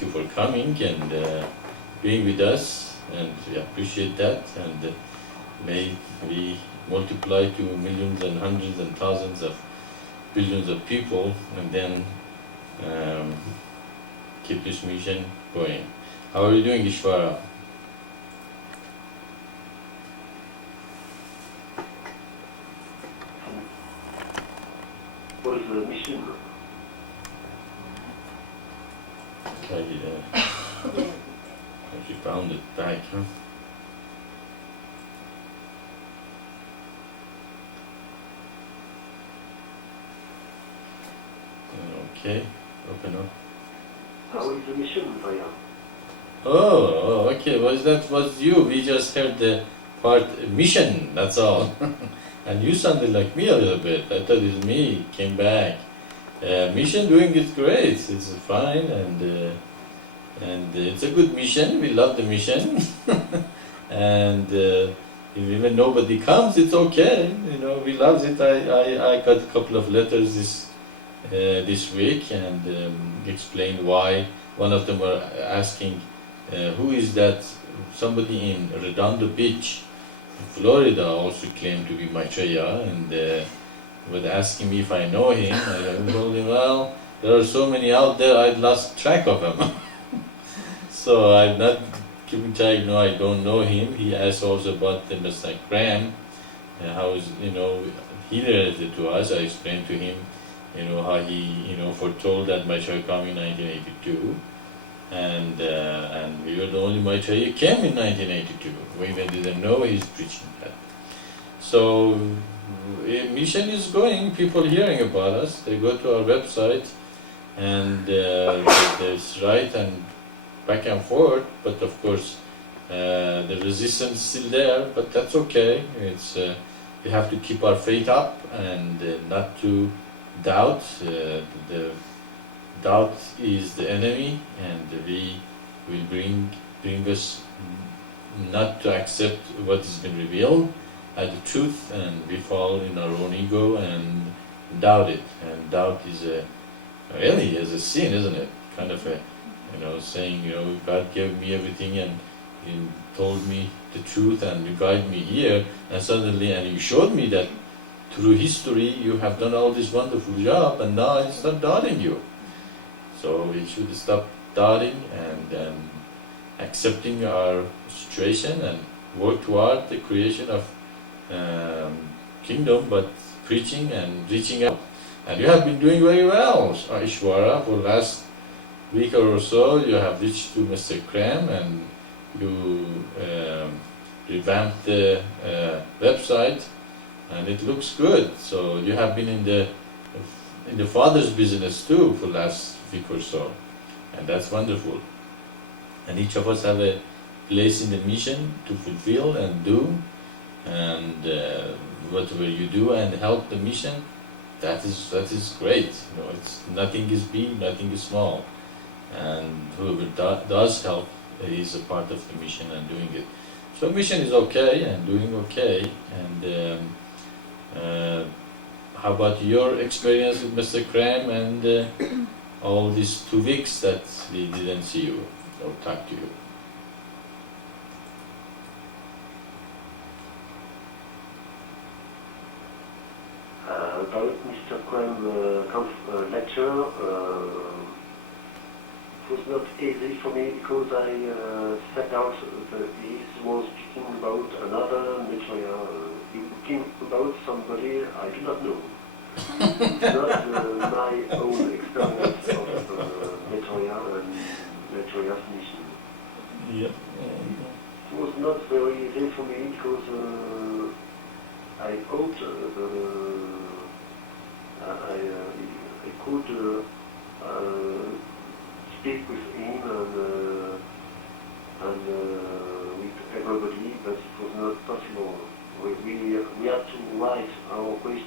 you for coming and being with us, and we appreciate that, and may we multiply to millions and hundreds and thousands of billions of people, and then keep this mission going. How are you doing, Ishvara? What is the mission? Okay, she found it back, huh? Okay, open up. How is the mission, Maitreya? Oh, okay, that was you. We just heard the part mission, that's all. And you sounded like me a little bit. I thought it was me, came back. Mission doing it great, it's fine, and it's a good mission, we love the mission. And if even nobody comes, it's okay, you know, we love it. I got a couple of letters this week and explained why. One of them were asking, who is that? Somebody in Redondo Beach, Florida, also claimed to be Maitreya, and was asking me if I know him. I told him, well, there are so many out there, I'd lost track of them. So I'm not keeping track. No, I don't know him. He asked also about the Mr. Graham, how is, you know, he related to us. I explained to him, you know, how he, you know, foretold that Maitreya come in 1982, and we were the only Maitreya came in 1982. We even didn't know he's preaching that. So mission is going. People hearing about us. They go to our website, and there's right and back and forth. But of course, the resistance is still there. But that's okay. It's we have to keep our faith up and not to doubt. The doubt is the enemy, and we will bring us not to accept what has been revealed as the truth, and we fall in our own ego and doubt it. And doubt is really is a sin, isn't it? Kind of a, you know, saying, you know, God gave me everything and He told me the truth and you guide me here, and suddenly, and you showed me that through history you have done all this wonderful job, and now I start doubting you. So we should stop doubting and accepting our situation and work toward the creation of kingdom, but preaching and reaching out. And you have been doing very well, Ishvara. For last week or so, you have reached to Mr. Kram, and you revamped the website, and it looks good. So you have been in the Father's business too for last week or so, and that's wonderful. And each of us have a place in the mission to fulfill and do, and whatever you do and help the mission, that is great. You know, it's nothing is big, nothing is small, and whoever does help is a part of the mission and doing it. So mission is okay and doing okay. And how about your experience with Mr. Kram and all these 2 weeks that we didn't see you or talk to you? About Mr. Kram's lecture, it was not easy for me because I set out that he was speaking about another Maitreya. He came about somebody I do not know. It's not my own experience of Maitreya and Maitreya's mission. Yeah. It was not very easy for me because I hoped I could speak with him and with everybody, but it was not possible. We had to write our question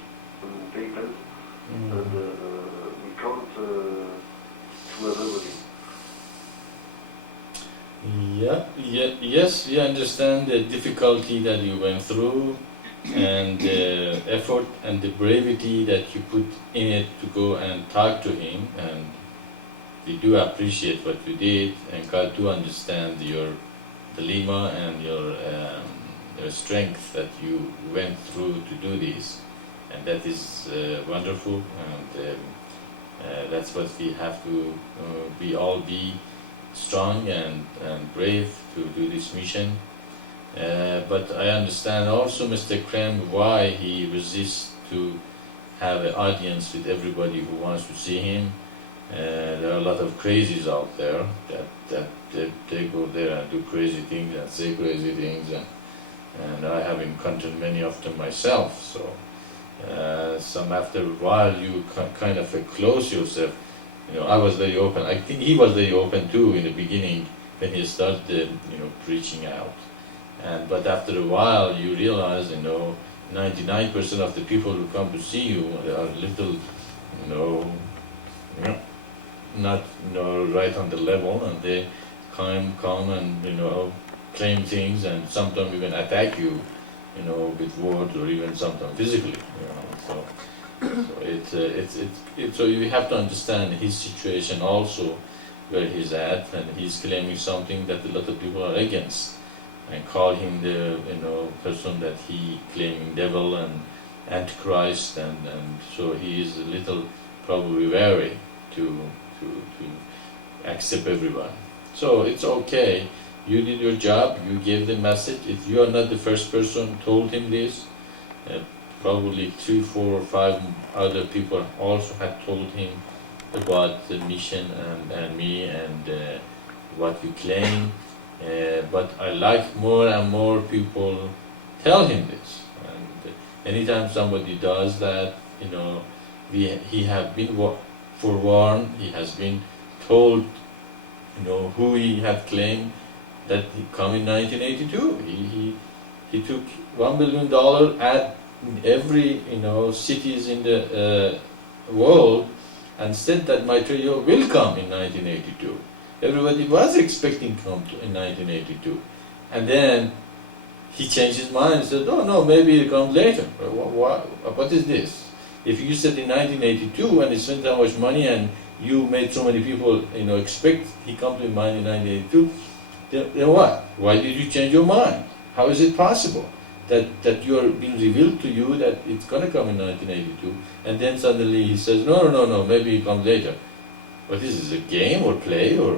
papers, and we can't to everybody. Yes, we understand the difficulty that you went through, and the effort and the bravery that you put in it to go and talk to him, and we do appreciate what you did, and God do understand your dilemma and your strength that you went through to do this, and that is wonderful, and that's what we have to we all be strong and brave to do this mission. But I understand also Mr. Krem why he resists to have an audience with everybody who wants to see him. There are a lot of crazies out there that they go there and do crazy things and say crazy things, and I have encountered many of them myself. So some after a while you kind of close yourself. You know, I was very open. I think he was very open too in the beginning when he started, preaching out. But after a while you realize, 99% of the people who come to see you are little, not right on the level, and they come and claim things, and sometimes even attack you, with words or even sometimes physically. So you have to understand his situation also, where he's at, and he's claiming something that a lot of people are against, and call him the person that he claiming devil and antichrist, and so he is a little probably wary to accept everyone. So it's okay. You did your job. You gave the message. If you are not the first person told him this, probably 3, 4, or 5 other people also had told him about the mission and me and what we claim. But I like more and more people tell him this. And anytime somebody does that, he have been forewarned. He has been told, who he had claimed that he come in 1982. He took $1 billion at every cities in the world and said that Maitreya will come in 1982. Everybody was expecting to come in 1982, and then he changed his mind and said, "Oh no, maybe he'll come later." What is this? If you said in 1982 and he spent that much money and you made so many people expect he come to mind in 1982, then what? Why did you change your mind? How is it possible that you are being revealed to you that it's going to come in 1982, and then suddenly he says, no, maybe he comes later? What is this, a game or play or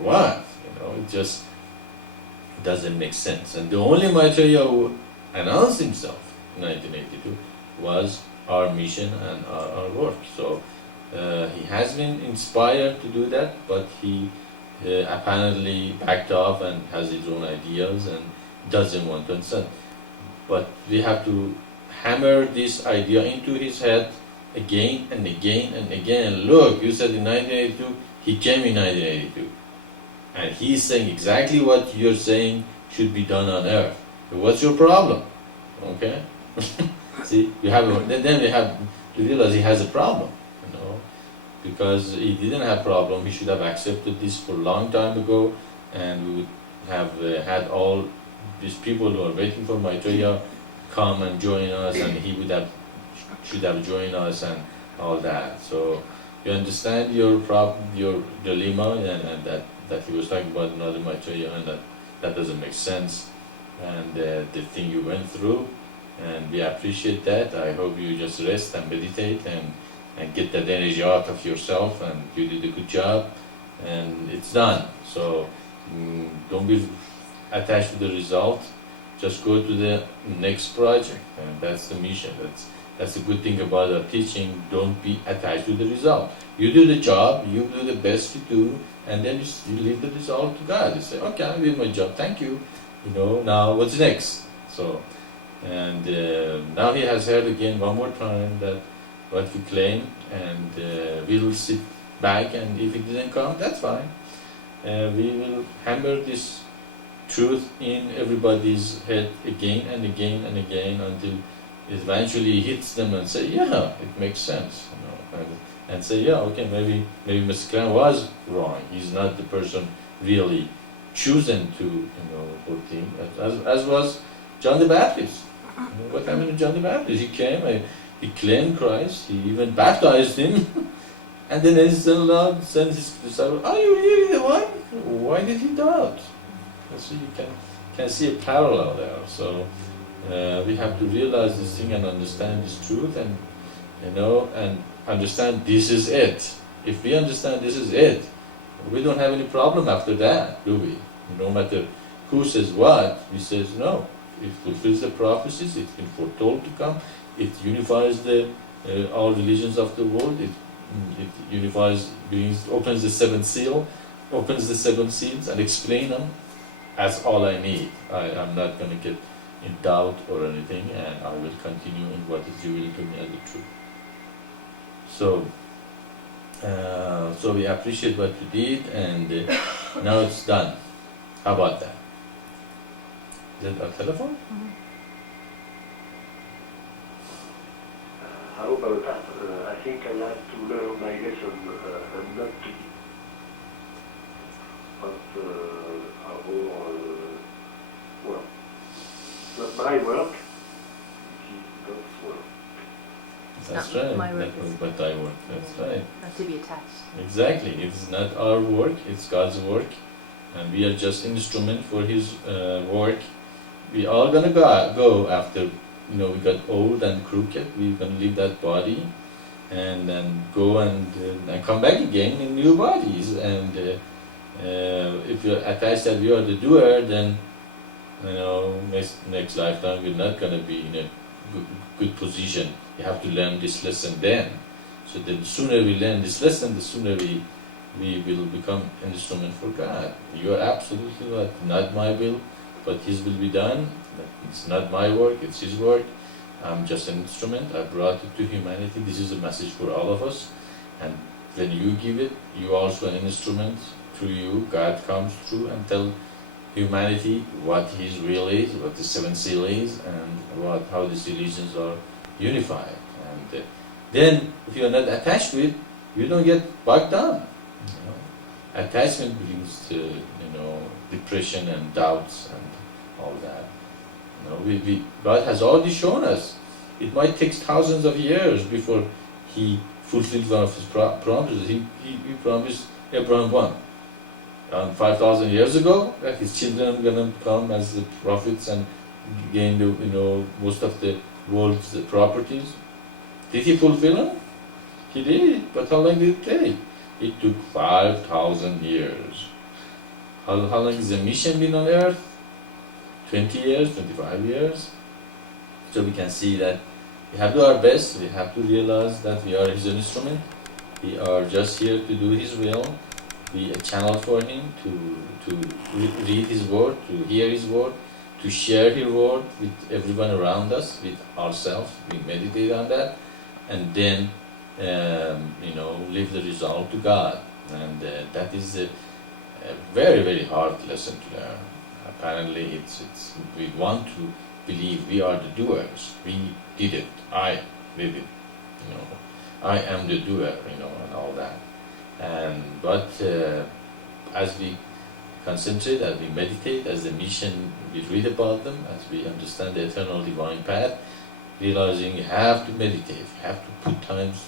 what? It just doesn't make sense. And the only Maitreya who announced himself in 1982 was our mission and our work. So he has been inspired to do that, but he apparently backed off and has his own ideas and doesn't want to understand. But we have to hammer this idea into his head again and again and again. And look, you said in 1982, he came in 1982. And he's saying exactly what you're saying should be done on earth. What's your problem? Okay? See, then we have to realize he has a problem, because he didn't have problem. He should have accepted this for a long time ago, and we would have had all these people who are waiting for Maitreya come and join us, and he should have joined us and all that. So you understand your problem, your dilemma, and that he was talking about another Maitreya, and that doesn't make sense, and the thing you went through, and we appreciate that. I hope you just rest and meditate and get that energy out of yourself, and you did a good job, and it's done. So don't be attached to the result. Just go to the next project, and that's the mission. That's the good thing about our teaching. Don't be attached to the result. You do the job, you do the best you do, and then you leave the result to God. You say, okay, I did my job, thank you. Now what's next? So, and now he has heard again one more time that what we claim, and we will sit back, and if it didn't come, that's fine. We will hammer this truth in everybody's head again and again and again until it eventually hits them and say, yeah, it makes sense, and say, yeah, okay, maybe Mr. Khan was wrong. He's not the person really chosen to, put him, as was John the Baptist. What happened to John the Baptist? He came, he claimed Christ, he even baptized him, And then Lord sends his disciple, are you really the one? Why did he doubt? So you can see a parallel there. So we have to realize this thing and understand this truth, and and understand this is it. If we understand this is it, we don't have any problem after that, do we? No matter who says what, we says no. It fulfills the prophecies, it's been foretold to come, it unifies all religions of the world, it unifies beings, opens the seventh seal, opens the seven seals and explain them as all I need. I'm not going to get in doubt or anything, and I will continue in what is revealed to me as the truth. So we appreciate what you did, and now it's done. How about that? Is that our telephone? Mm-hmm. How about that? I think I have to learn my lesson and not to. But well, not my work. It is God's work. That's not right. my work, That was it's- what I work. That's right. Not to be attached. Exactly. It's not our work. It's God's work, and we are just instrument for His work. We are gonna go after. We got old and crooked. We're gonna leave that body, and then go and come back again in new bodies. And if you're attached that you are the doer, then next lifetime we're not gonna be in a good position. You have to learn this lesson then. So the sooner we learn this lesson, the sooner we will become an instrument for God. You are absolutely right. Not my will, but His will be done. It's not my work, it's His work. I'm just an instrument. I brought it to humanity. This is a message for all of us. And when you give it, you are also an instrument. Through you, God comes through and tell humanity what His will is, what the seventh seal is, and how these religions are unified. And then, if you are not attached to it, you don't get bogged down. Attachment brings depression and doubts and all that. God has already shown us. It might take thousands of years before He fulfills one of His promises. He promised Abraham one. 5,000 years ago, that his children are going to come as the prophets and gain most of the world's properties. Did He fulfill them? He did, but how long did it take? It took 5,000 years. How long has the mission been on earth? 20 years, 25 years? So we can see that we have to do our best. We have to realize that we are His instrument. We are just here to do His will. Be a channel for Him to read His word, to hear His word, to share His word with everyone around us, with ourselves. We meditate on that, and then leave the result to God. And that is a very, very hard lesson to learn. Apparently, we want to believe we are the doers. We did it. I did it. I am the doer. And all that. But as we concentrate, as we meditate, as the mission, we read about them, as we understand the eternal divine path, realizing you have to meditate, you have to put times,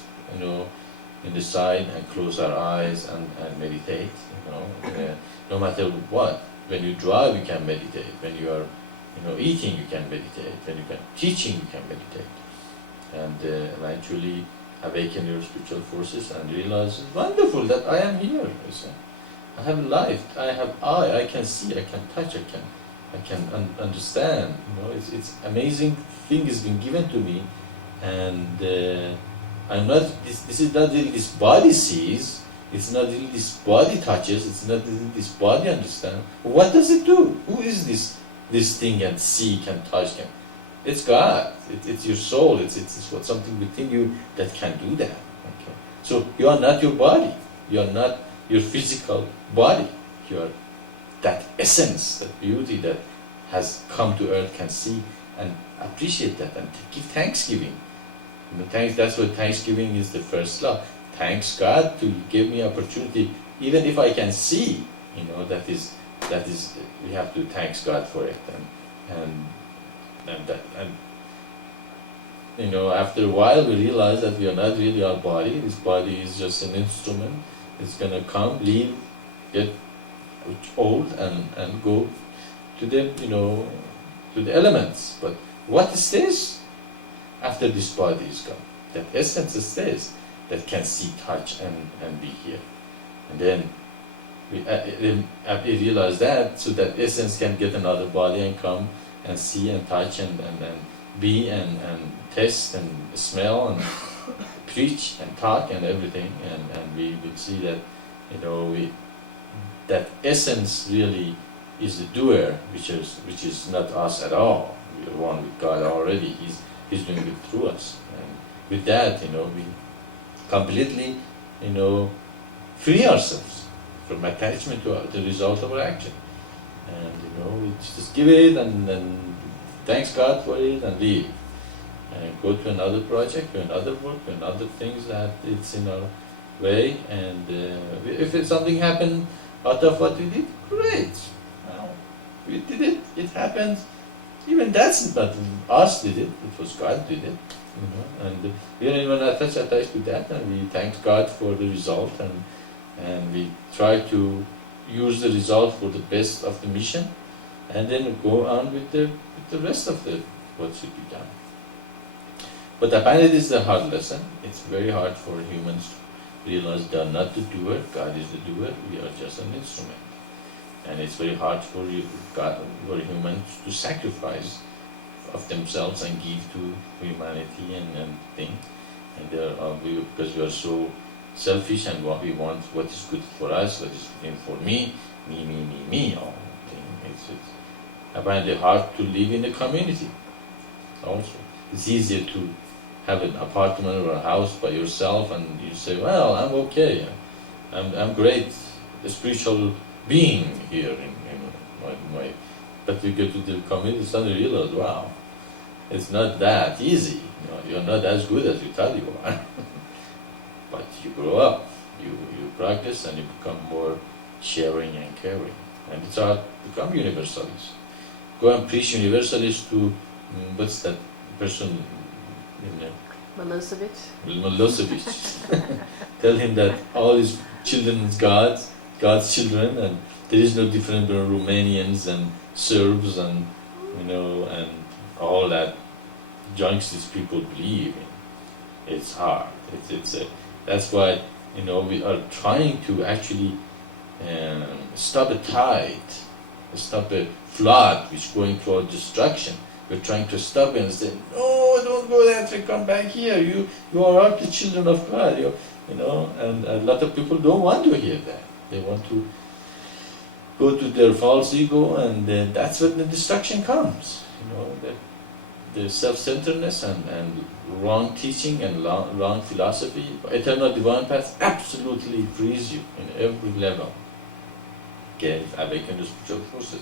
in the side and close our eyes and meditate. No matter what. When you drive, you can meditate. When you are, eating, you can meditate. When you are teaching, you can meditate. And eventually awaken your spiritual forces and realize it's wonderful that I am here. I have life. I can see. I can touch. I can understand. It's amazing thing has been given to me, and I'm not. This is not really this body sees. It's not really this body touches. It's not really this body understands. What does it do? Who is this thing can see, can touch, can? It's God. It's your soul. It's something within you that can do that. Okay. So you are not your body. You are not your physical body. You are that essence, that beauty that has come to earth, can see and appreciate that and give thanksgiving. That's what Thanksgiving is, the first law. Thanks God to give me opportunity, even if I can see. That is we have to thanks God for it, and after a while we realize that we are not really our body. This body is just an instrument. It's gonna come, leave, get old, and go to the elements. But what stays after this body is gone? That essence stays, that can see, touch, and be here. And then we realize that, so that essence can get another body and come and see and touch and be and taste and smell and preach and talk and everything, and we will see that that essence really is the doer, which is not us at all. We are one with God already. He's doing it through us, and with that, we completely, free ourselves from attachment to the result of our action, and we just give it and then thanks God for it and leave, and go to another project, to another work, to another things that it's in our way, and if something happened out of what we did, great. Well, we did it. It happened. Even that's not us did it. It was God did it. And we don't even attach to that, and we thank God for the result, and we try to use the result for the best of the mission, and then go on with the rest of what should be done. But apparently this is a hard lesson. It's very hard for humans to realize they are not the doer. God is the doer. We are just an instrument. And it's very hard for humans to sacrifice of themselves and give to humanity and things. And because we are so selfish, and what we want, what is good for us, what is good for me, all thing. It's apparently hard to live in a community. Also, it's easier to have an apartment or a house by yourself, and you say, well, I'm okay, I'm great, a spiritual being here in my. But you get to the community, suddenly you realize, wow, it's not that easy. You're not as good as you thought you are. But you grow up, you practice, and you become more sharing and caring. And it's hard to become universalist. Go and preach universalist to, what's that person? Milosevic. Tell him that all his children is God's children, and there is no difference between Romanians and Serbs and and all that junk these people believe in. It's hard. That's why we are trying to actually stop a tide, stop a flood which is going toward destruction. We're trying to stop it and say, no, don't go there, come back here. You are the children of God. And a lot of people don't want to hear that. They want to go to their false ego, and that's when the destruction comes. The self-centeredness and wrong teaching and wrong philosophy. Eternal divine path absolutely frees you in every level. Okay, awaken the spiritual forces.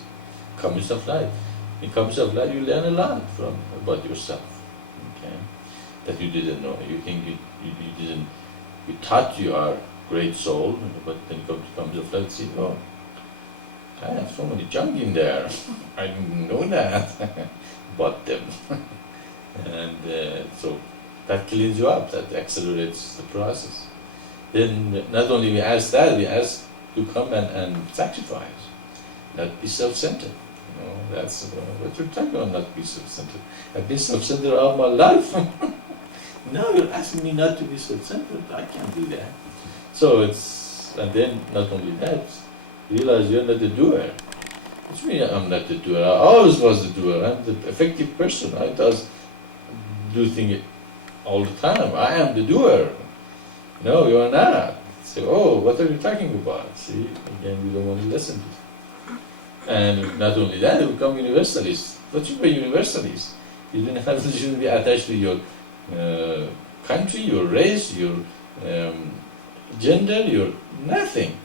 Comings of life. In comings of life, you learn a lot about yourself. Okay, that you didn't know. You think you didn't. You thought you are great soul, but then you come to comings of life and see, oh, I have so many junk in there. I didn't know that. Bought them. And so that cleans you up, that accelerates the process. Then not only we ask that, we ask to come and sacrifice, not be self-centered. That's what you're talking about, not be self-centered. I've been self-centered all my life. Now you're asking me not to be self-centered. I can't do that. So and then not only that, realize you're not the doer. What do you mean I'm not the doer? I always was the doer. I'm the effective person. I do things all the time. I am the doer. No, you are not. Say, oh, what are you talking about? See, again, we don't want to listen to it. And not only that, you become universalist. What you mean universalist? You shouldn't be attached to your country, your race, your gender, your nothing.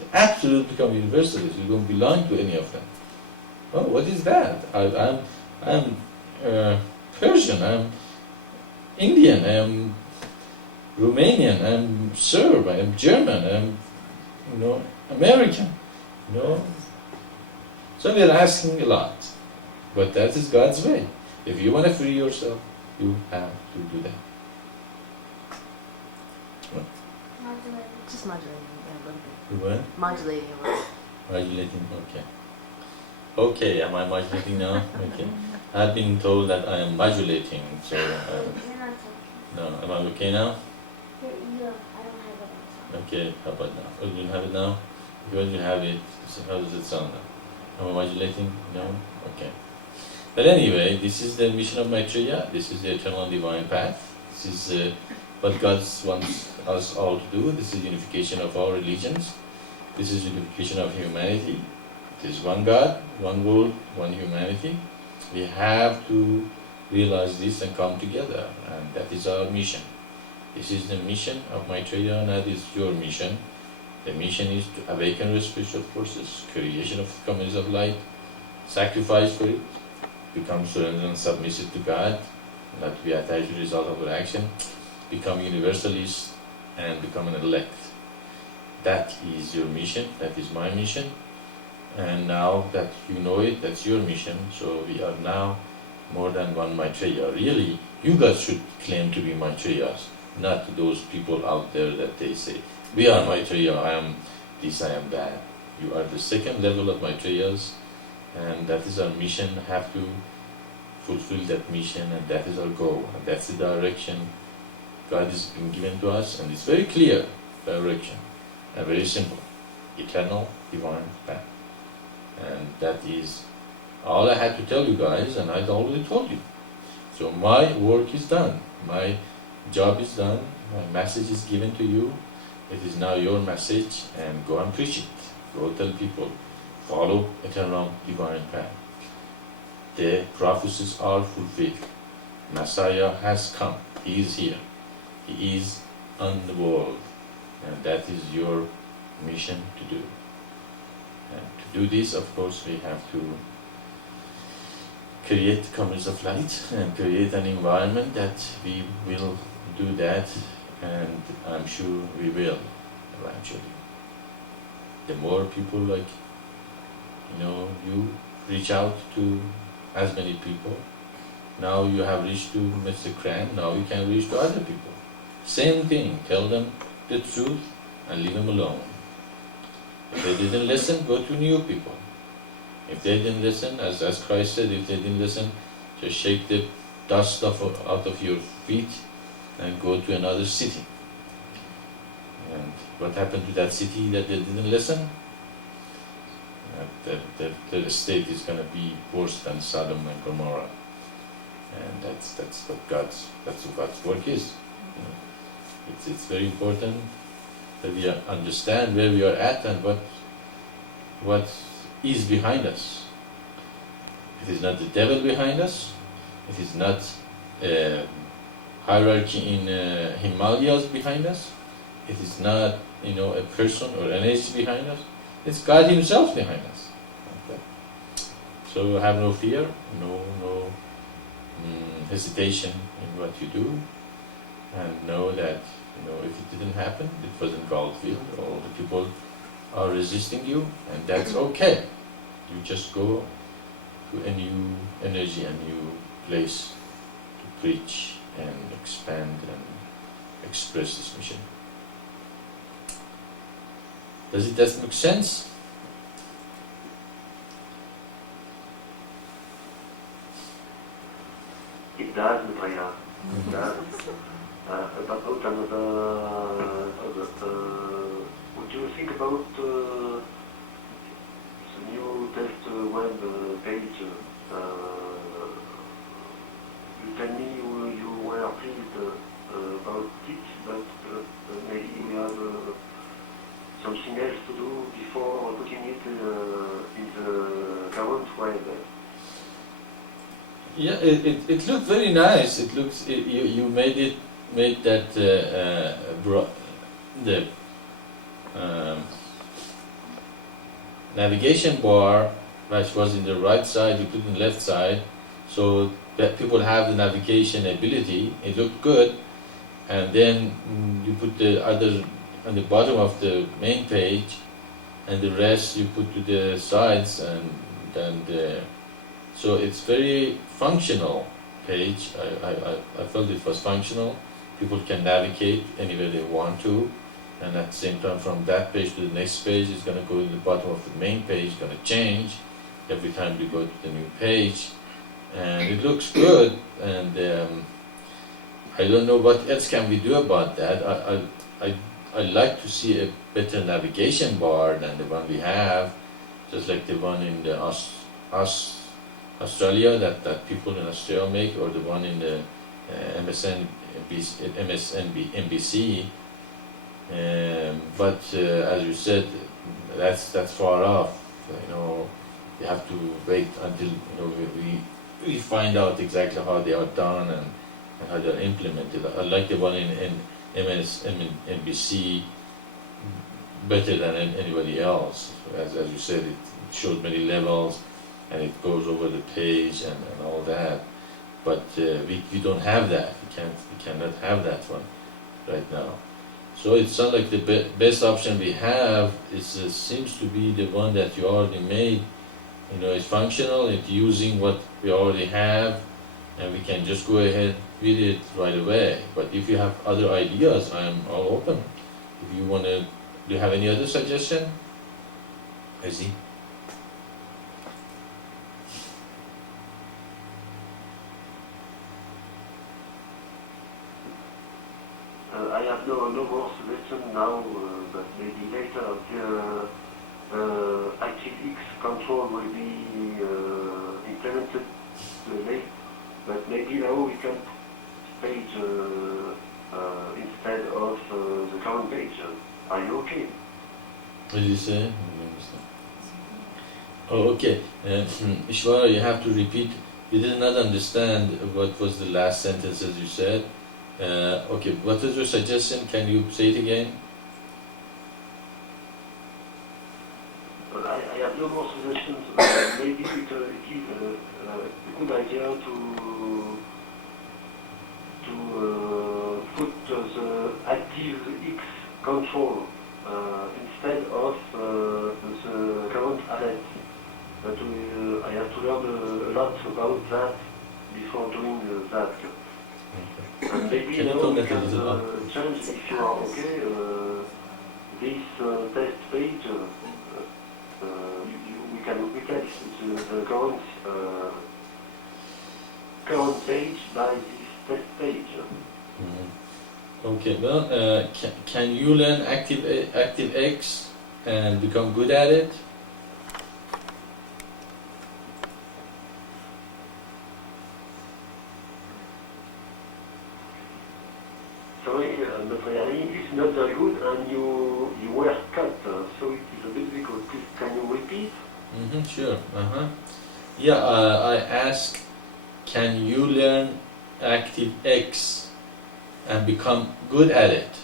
You absolutely become universalist. You don't belong to any of them. Oh, what is that? I'm Persian. I'm Indian. I'm Romanian. I'm Serb. I'm German. I'm American. So we are asking a lot, but that is God's way. If you want to free yourself, You have to do that. Just modulating a little bit. What? Modulating a little. Modulating, okay. Okay, am I modulating now? Okay. I've been told that I am modulating, so no. Am I okay now? I don't have it on. Okay, how about now? Oh, you don't have it now? Because you have it, how does it sound now? Am I modulating? No? Okay. But anyway, this is the mission of Maitreya. This is the eternal divine path. This is what God wants us all to do. This is unification of all religions. This is unification of humanity. It is one God, one world, one humanity. We have to realize this and come together, and that is our mission. This is the mission of Maitreya, and that is your mission. The mission is to awaken your spiritual forces, creation of communities of light, sacrifice for it, become surrendered and submissive to God, not to be attached to the result of our action, become universalist, and become an elect. That is your mission, that is my mission, and now that you know it, that's your mission. So we are now more than one Maitreya. Really, you guys should claim to be Maitreyas, not those people out there that they say, we are Maitreya, I am this, I am that. You are the second level of Maitreyas, and that is our mission. Have to fulfill that mission, and that is our goal, and that's the direction God has been given to us, and it's very clear direction, and very simple. Eternal divine path. And that is all I had to tell you guys, and I already told you. So my work is done, my job is done, my message is given to you. It is now your message, and go and preach it. Go tell people, follow eternal divine path. The prophecies are fulfilled. Messiah has come. He is here. He is on the world. And that is your mission to do. And to do this, of course, we have to create communities of light and create an environment that we will do that, and I'm sure we will eventually. The more people like, you reach out to as many people. Now you have reached to Mr. Cran, now you can reach to other people. Same thing, tell them the truth and leave them alone. If they didn't listen, go to new people. If they didn't listen, as Christ said, if they didn't listen, just shake the dust out of your feet and go to another city. And what happened to that city that they didn't listen? The state is going to be worse than Sodom and Gomorrah. And that's what God's work is. It's very important that we understand where we are at and what is behind us. It is not the devil behind us. It is not a hierarchy in Himalayas behind us. It is not a person or energy behind us. It's God Himself behind us. Okay. So have no fear, no hesitation in what you do, and know that if it didn't happen, it wasn't God's will. All the people are resisting you, and that's okay. You just go to a new energy, a new place to preach and expand and express this mission. Does it make sense? It does, Maitreya. It does. About another, would you think about the new test web page? You tell me you were pleased about it, but maybe we have something else to do before putting it in the current web. Yeah, it looked very nice. It looks you made that the navigation bar, which was in the right side, you put in the left side, so that people have the navigation ability. It looked good, and then you put the other on the bottom of the main page, and the rest you put to the sides, and then so it's very functional. page. I felt it was functional. People can navigate anywhere they want to, and at the same time from that page to the next page is going to go to the bottom of the main page, going to change every time we go to the new page, and it looks good. And I don't know what else can we do about that. I like to see a better navigation bar than the one we have, just like the one in the Australia that people in Australia make, or the one in the MSNBC. But as you said, that's far off. You have to wait until we find out exactly how they are done and how they're implemented. I like the one in MSNBC better than anybody else. As you said, it shows many levels and it goes over the page and all that. But we don't have that. We cannot have that one right now. So it sounds like the best option we have seems to be the one that you already made. It's functional. It's using what we already have, and we can just go ahead with it right away. But if you have other ideas, I'm all open. If you want to, do you have any other suggestion? I see. I have no more suggestion now, but maybe later the ActiveX control will be implemented late. But maybe now we can page instead of the current page. Are you okay? What did you say? I don't understand. Oh, okay. Ishwara, you have to repeat. We did not understand what was the last sentences you said. Okay, what is your suggestion? Can you say it again? I have no more suggestions. Maybe it is a good idea to put the ActiveX control instead of the current alert. But I have to learn a lot about that before doing that. And maybe Can you now comment we a can little on? change, if you are okay, this test page. We can replace the current page by this test page. Okay, well, can you learn ActiveX and become good at it? Sorry, Maitreya, English is not very good, and you were cut, so it is a bit difficult. Please, can you repeat? Sure. Yeah, I asked, can you learn ActiveX and become good at it?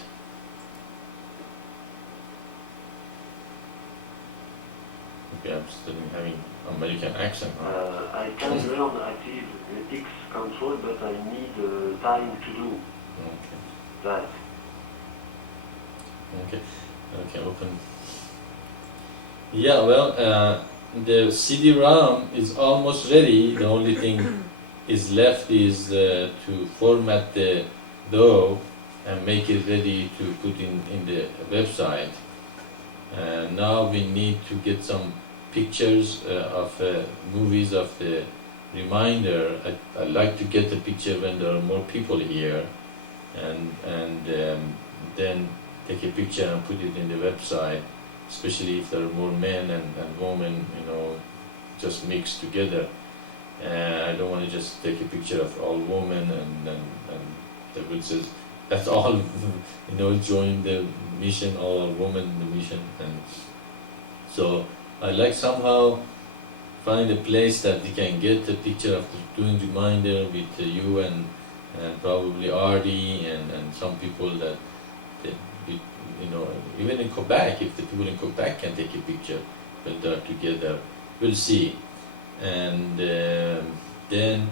Okay, I'm still having American accent. I can learn ActiveX control, but I need time to do Okay. that. Okay, open. Yeah, well, the CD-ROM is almost ready. The only thing is left is to format the DAW and make it ready to put in the website. Now we need to get some pictures of movies of the reminder. I like to get the picture when there are more people here, and then take a picture and put it in the website, especially if there are more men and women, just mixed together. I don't want to just take a picture of all women and the which says that's all, join the mission, all women in the mission. And so I like somehow find a place that we can get a picture of doing reminder with you and probably Ardi and some people that even in Quebec, if the people in Quebec can take a picture when they're together, we'll see. And then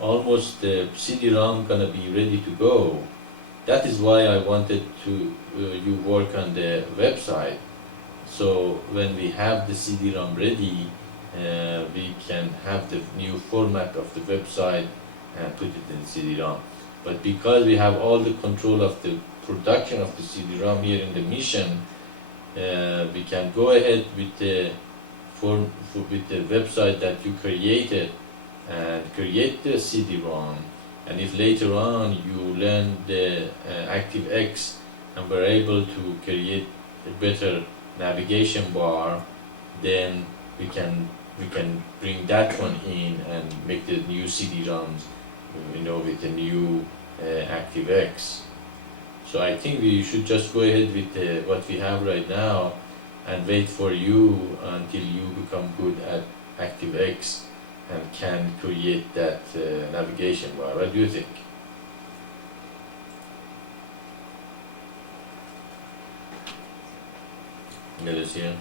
almost the CD-ROM gonna be ready to go. That is why I wanted to you work on the website. So when we have the CD-ROM ready, we can have the new format of the website and put it in CD-ROM. But because we have all the control of the production of the CD-ROM here in the mission, we can go ahead with the with the website that you created and create the CD-ROM. And if later on you learn the ActiveX and were able to create a better navigation bar, then we can bring that one in and make the new CD-ROMs, with the new ActiveX. So I think we should just go ahead with what we have right now and wait for you until you become good at ActiveX and can create that navigation bar. What do you think? Lucia?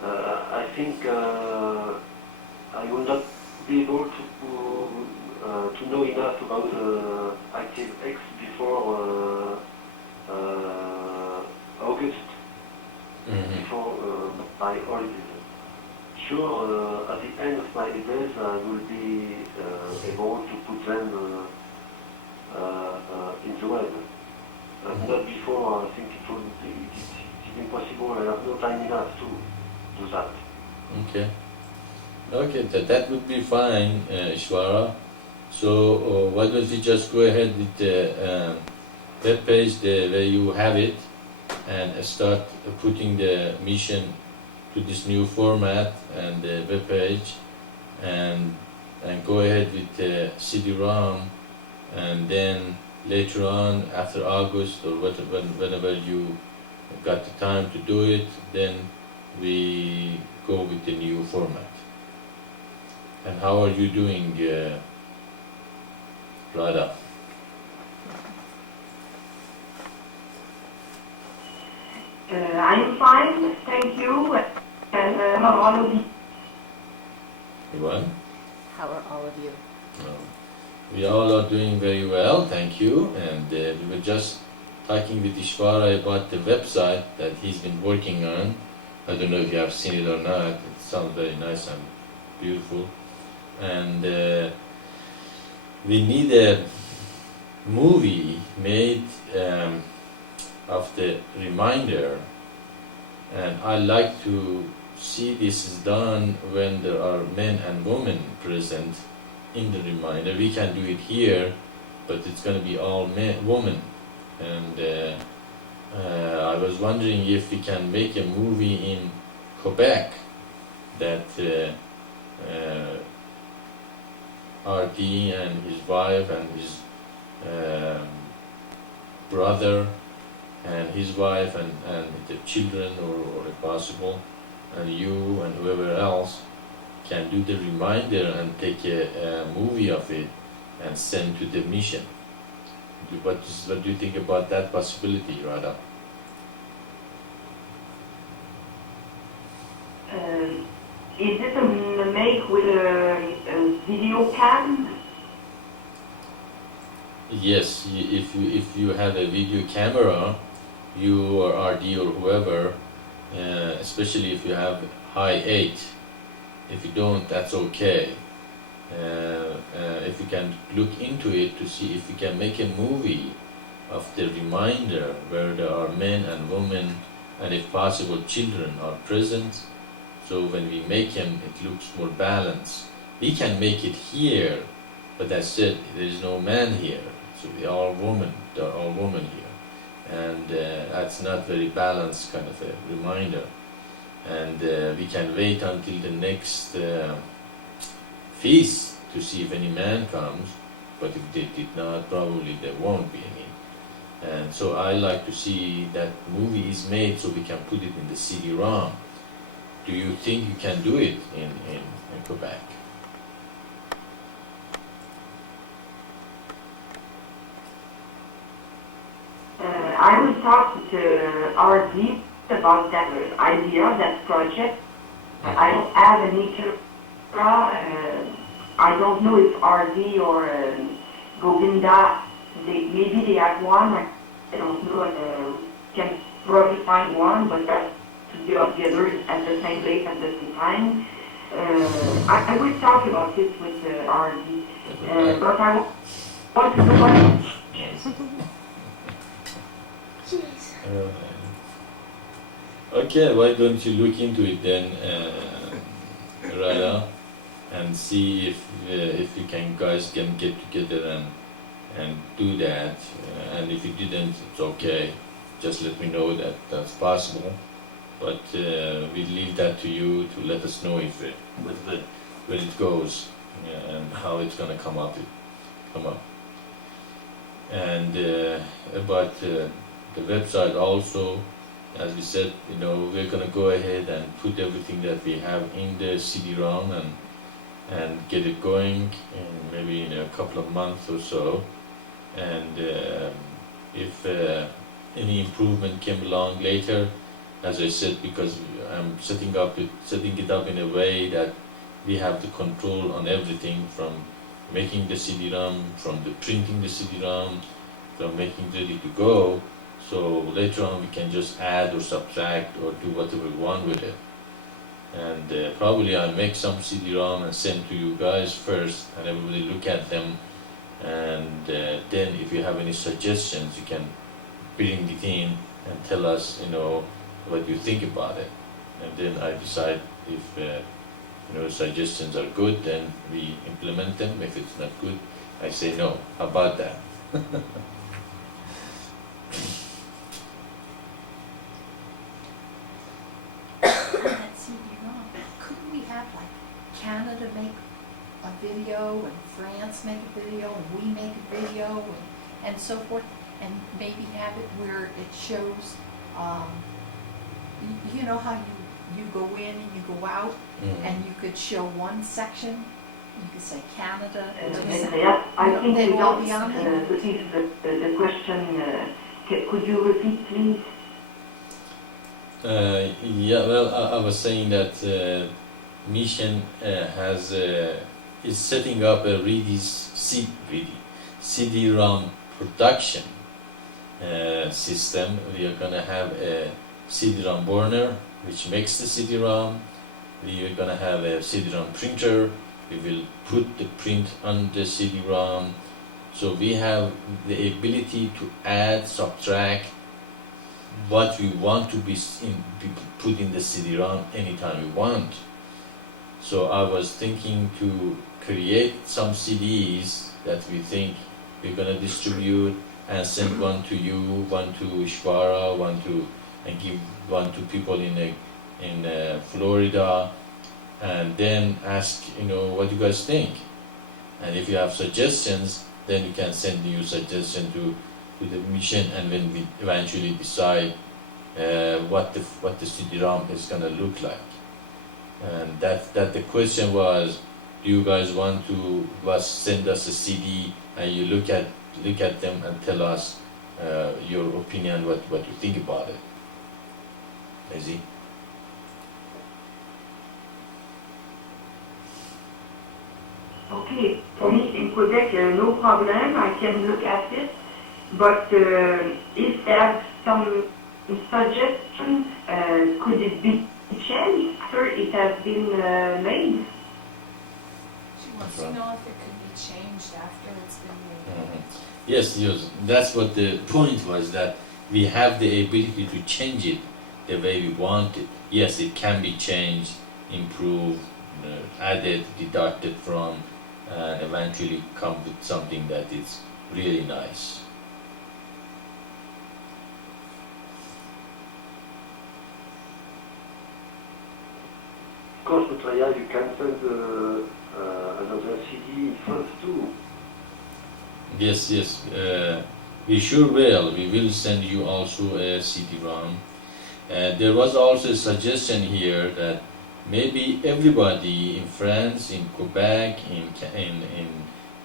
I think I will not be able to know enough about ActiveX before August, before my holidays. Sure, at the end of my days, I will be able to put them in the web. Not before. I think it's impossible. I have no time enough to do that. Okay. Okay, that would be fine, Ishwara. So why don't you just go ahead with the web page the way you have it and start putting the mission to this new format and the web page, and go ahead with the CD-ROM, and then later on after August or whenever you got the time to do it, then we go with the new format. And how are you doing, Radha? I'm fine, thank you. And how are all of you? What? How are all of you? We all are doing very well, thank you. And we were just talking with Ishwara about the website that he's been working on. I don't know if you have seen it or not. It sounds very nice and beautiful. And we need a movie made of the reminder, and I like to see this is done when there are men and women present in the reminder. We can do it here, but it's going to be all women. And I was wondering if we can make a movie in Quebec that RD and his wife and his brother and his wife and the children, or if possible, and you and whoever else can do the reminder and take a movie of it and send to the mission. What do you think about that possibility, Radha? Is it a make with a video cam? Yes, if you have a video camera, you or RD or whoever, especially if you have high 8. If you don't, that's okay. If you can look into it to see if you can make a movie of the reminder where there are men and women and if possible children are present, so when we make them it looks more balanced. We can make it here, but as said, there is no man here, so they are all women here, and that's not very balanced kind of a reminder. And we can wait until the next feast to see if any man comes, but if they did not, probably there won't be any. And so I like to see that movie is made so we can put it in the CD-ROM. Do you think you can do it in Quebec? I will talk to RD about that idea, that project. I don't have any camera. I don't know if RD or Govinda, maybe they have one. I don't know. Can probably find one, but that to be all together at the same place at the same time. I will talk about this with RD, but I want to know what. Jeez. Okay, why don't you look into it then, Rada, and see if you guys can get together and do that. And if you didn't, it's okay. Just let me know that that's possible. But we leave that to you to let us know if where it goes and how it's gonna come up. And about the website also, as we said, we're gonna go ahead and put everything that we have in the CD-ROM and get it going maybe in a couple of months or so. And if any improvement came along later, as I said, because I'm setting it up in a way that we have the control on everything, from making the CD-ROM, from the printing the CD-ROM, from making it ready to go. So later on we can just add or subtract or do whatever we want with it. And probably I'll make some CD-ROM and send to you guys first, and everybody look at them. And then if you have any suggestions, you can bring it in and tell us, what you think about it. And then I decide if suggestions are good, then we implement them. If it's not good, I say no. How about that? That CD-ROM, couldn't we have like Canada make a video and France make a video and we make a video and so forth, and maybe have it where it shows, you know how you go in and you go out, and you could show one section, you could say Canada, Yeah, I think they'd we all don't be on there. receive the question. Could you repeat, please? Yeah, well, I was saying that Mission is setting up a CD-ROM production system. We are going to have a CD-ROM burner which makes the CD-ROM. We are going to have a CD-ROM printer. We will put the print on the CD-ROM. So we have the ability to add, subtract what we want to be put in the CD-ROM anytime we want. So I was thinking to create some CDs that we think we're going to distribute and send one to you, one to Ishvara, and give one to people in Florida, and then ask, what you guys think. And if you have suggestions, then you can send your suggestion to the mission, and when we eventually decide what the CD-ROM is going to look like. And that the question was, do you guys want to send us a CD and you look at them and tell us your opinion, what you think about it? Easy. Okay, for me in Quebec, no problem. I can look at it. But if there's some suggestions, could it be changed after it has been made? She wants to know if it could be changed after it's been made. Yes, that's what the point was, that we have the ability to change it the way we want it. Yes, it can be changed, improved, added, deducted from, and eventually come with something that is really nice. Of course, Maitreya, you can send another CD first too. Yes, we sure will. We will send you also a CD-ROM. There was also a suggestion here that maybe everybody in France, in Quebec, in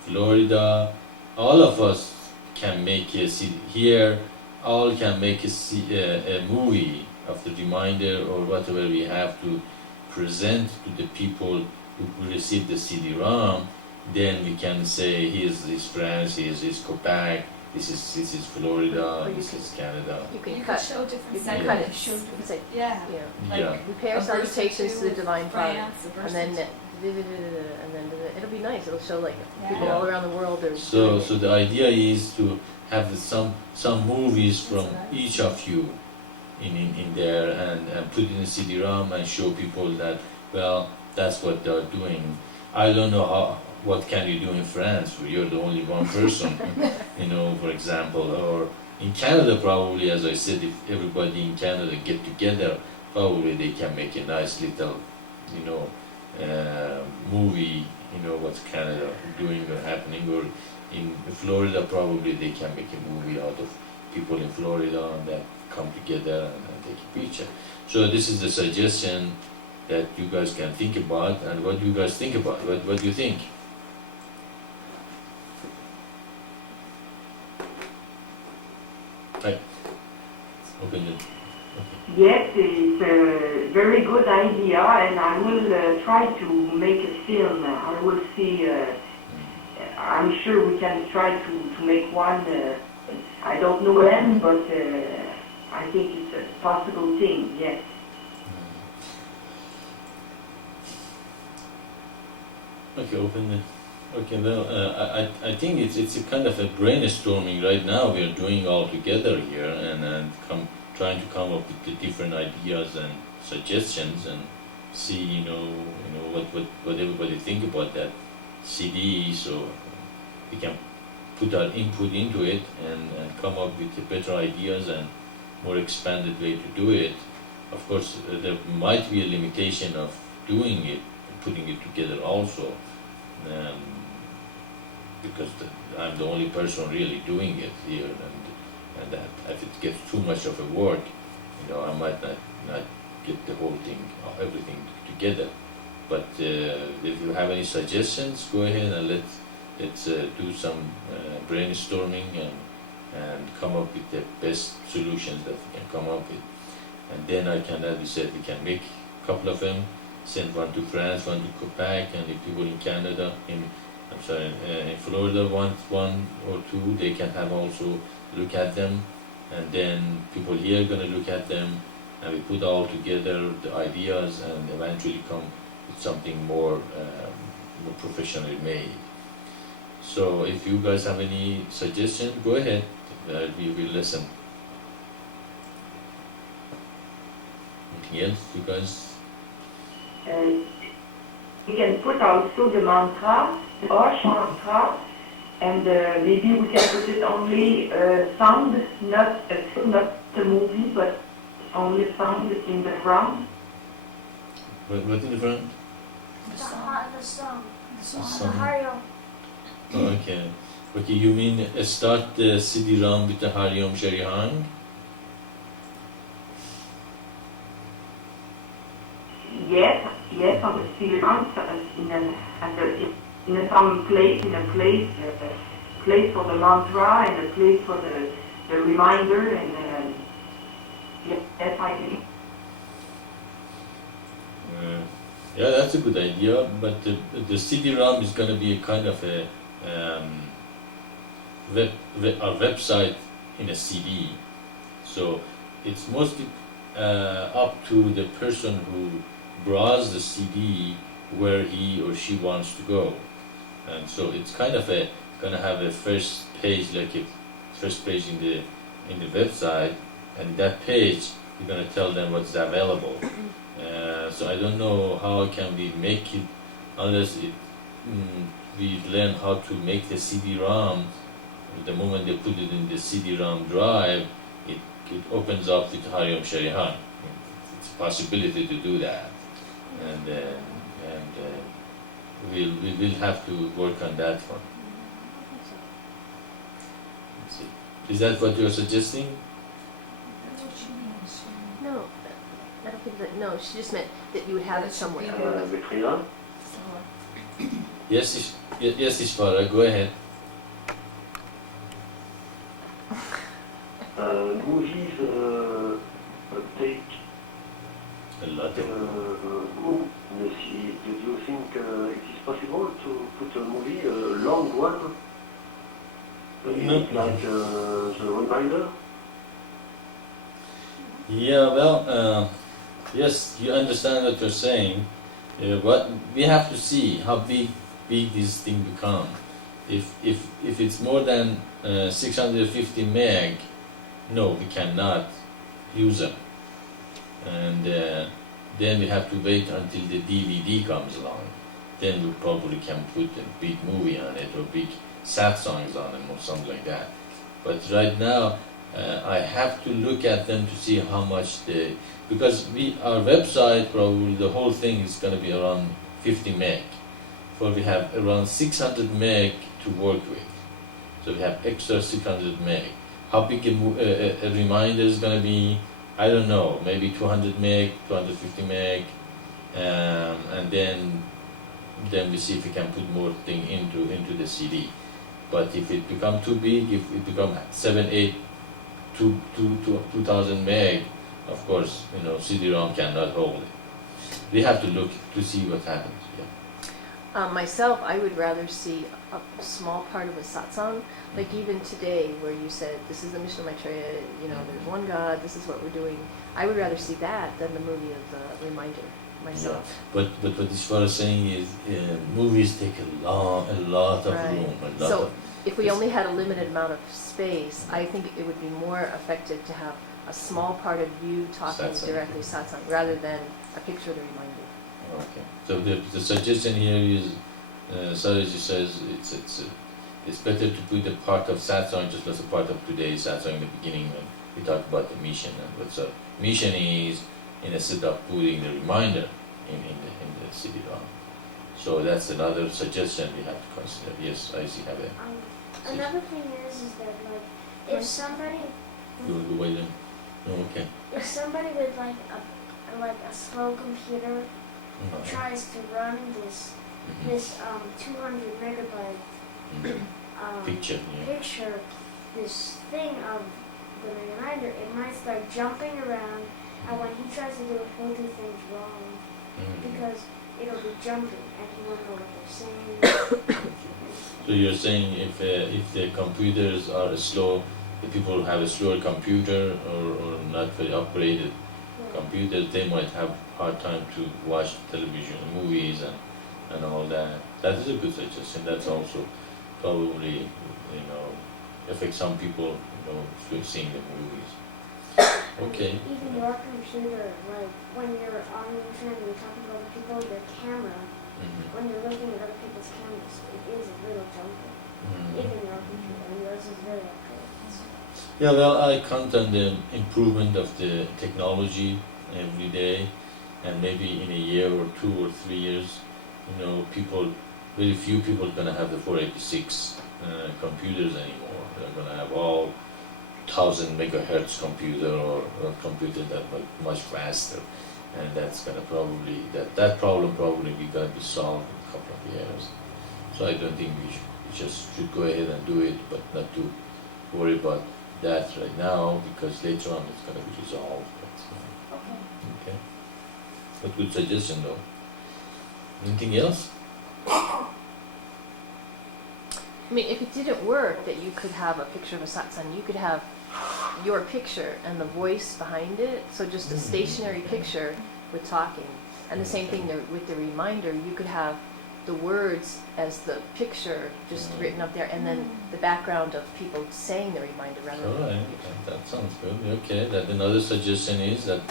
Florida, all of us can make a CD here. All can make a movie of the reminder or whatever we have to present to the people who receive the CD-ROM. Then we can say, here's this France, here's this Quebec, this is Florida, Or you this can- is Canada. You can You cut, could show different you can settings. cut You it. could show You different, can say, yeah. you know, Like Yeah. prepare a verse or salutations to two the Divine Father. France, a verse And then, or and then it'll be nice. It'll show like people Yeah. all around the world are So doing so it. the idea is to have some movies from That's nice. each of you in there and put in a CD-ROM and show people that, well, that's what they're doing. I don't know what can you do in France where you're the only one person, you know, for example, or in Canada probably, as I said, if everybody in Canada get together, probably they can make a nice little, you know, movie, you know, what's Canada doing or happening, or in Florida probably they can make a movie out of people in Florida that come together and take a picture. So this is the suggestion that you guys can think about, and what do you guys think about? What do you think? Hi. Open it. Yes, it's a very good idea, and I will try to make a film. I will see. I'm sure we can try to make one. I don't know when, but I think it's a possible thing. Yes. Okay, open it. Okay, well, I think it's a kind of a brainstorming right now. We are doing all together here and trying to come up with the different ideas and suggestions and see, you know what everybody think about that CD, so we can put our input into it and come up with better ideas and more expanded way to do it. Of course, there might be a limitation of doing it, putting it together also. Because I'm the only person really doing it here, and that if it gets too much of a work, you know, I might not get the whole thing, everything together. But if you have any suggestions, go ahead and let's do some brainstorming and come up with the best solutions that we can come up with. And then I can, as we said, we can make a couple of them, send one to France, one to Quebec, and if people in Canada, in Florida want one or two, they can have also look at them, and then people here are gonna look at them, and we put all together the ideas and eventually come with something more professionally made. So if you guys have any suggestions, go ahead, we will listen. Anything else, you guys? We can put also the mantra, the Osh mantra, and maybe we can put it only sound, not a movie, but only sound in the front. What in the front? The song. The song. The song. Song. The Hario. Oh, okay. Okay, you mean start the CD-ROM with the Hariom Sharihang? Yes, on the CD-ROM, in some place, place for the mantra and a place for the reminder, and yes, I think. Yeah, that's a good idea, but the CD-ROM is going to be a kind of a website in a CD. So it's mostly up to the person who browses the CD where he or she wants to go. And so it's kind of gonna have a first page, like a first page in the website, and that page you're gonna tell them what's available. So I don't know how can we make it unless we learn how to make the CD-ROM. The moment they put it in the CD-ROM drive, it opens up with Hariom Sharihan. It's a possibility to do that, and we will have to work on that one. Let's see. Is that what you're suggesting? That's what she means. No, I don't think that, no, she just meant that you would have it somewhere. Maitreya, Yes, Ishvara, go ahead. movies take A lot of do you think it is possible to put a movie, a long one? Is No. it like the reminder? Yeah, well, yes, you understand what you're saying, but we have to see how big this thing become. If it's more than 650 meg, no, we cannot use them, and then we have to wait until the DVD comes along. Then we probably can put a big movie on it or big Satsangs on them or something like that. But right now, I have to look at them to see how much they, because our website probably the whole thing is going to be around 50 meg. For we have around 600 meg to work with, so we have extra 600 meg. How big a reminder is going to be, I don't know, maybe 200 meg, 250 meg, and then we see if we can put more thing into the CD. But if it become too big, if it become 7, 8, 2000 meg, of course, CD-ROM cannot hold it. We have to look to see what happens. Yeah. Myself, I would rather see a small part of a satsang, like even today where you said, this is the mission of Maitreya, there's one God, this is what we're doing. I would rather see that than the movie of the reminder myself. Yeah. But what Ishvara is saying is movies take a lot of Right. room. So if we only had a limited amount of space, I think it would be more effective to have a small part of you talking Satsang. directly satsang rather than a picture of the reminder. Okay. So the suggestion here is, Saraji says it's better to put a part of satsang just as a part of today's satsang in the beginning when we talked about the mission and what the mission is, instead of putting the reminder in the CD-ROM. So that's another suggestion we have to consider. Yes, I see. Have a. Another thing is that like if somebody You will wait then. No, okay. if somebody with like a slow computer tries to run this 200 megabyte Picture. Yeah. picture, this thing of the reminder, it might start jumping around, and when he tries to do it, he'll do things wrong because it'll be jumping and he won't know what they're saying. So you're saying if the computers are slow, the people have a slower computer or not very upgraded computers, they might have hard time to watch television, movies, and all that. That is a good suggestion. That's also probably affect some people through seeing the movies. Okay. Even your computer, like when you're on the internet and you're talking to other people, your camera, when you're looking at other people's cameras, it is a little jumpy. Even your computer, and yours is very upgraded. Yeah, well, I count on the improvement of the technology every day, and maybe in a year or 2 or 3 years, very few people are going to have the 486 computers anymore. They're going to have all 1000 megahertz computer or computer that much faster, and that's going to probably that problem probably be going to be solved in a couple of years. So I don't think we just should go ahead and do it, but not to worry about that right now, because later on it's going to be resolved. But, okay. But good suggestion though. Anything else? I mean, if it didn't work that you could have a picture of a satsang, you could have your picture and the voice behind it, so just a stationary picture with talking. And the same thing with the reminder, you could have the words as the picture just written up there, and then the background of people saying the reminder rather than the Alright, picture. that sounds good. Okay, that another suggestion is that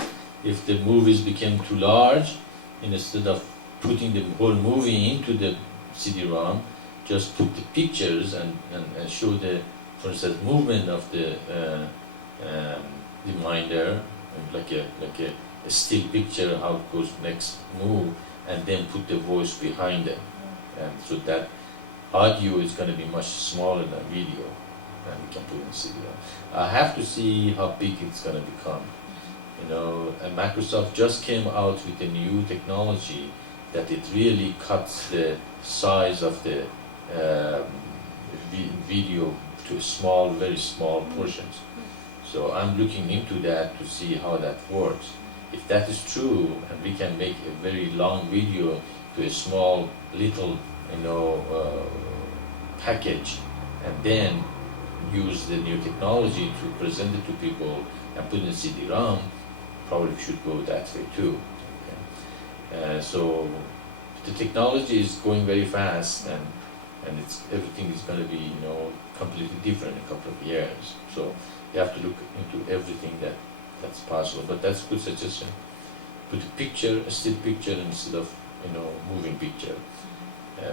if the movies became too large, instead of putting the whole movie into the CD-ROM, just put the pictures and show the, for instance, movement of the reminder, like a still picture, how it goes next move, and then put the voice behind it. And so that audio is going to be much smaller than video, and we can put it in CD-ROM. I have to see how big it's going to become. And Microsoft just came out with a new technology that it really cuts the size of the video to small, very small portions. So I'm looking into that to see how that works. If that is true, and we can make a very long video to a small, little, package, and then use the new technology to present it to people and put in CD-ROM, probably should go that way too. Okay? So the technology is going very fast, and everything is going to be, you know, completely different in a couple of years. So you have to look into everything that's possible. But that's a good suggestion. Put a picture, a still picture instead of, you know, moving picture,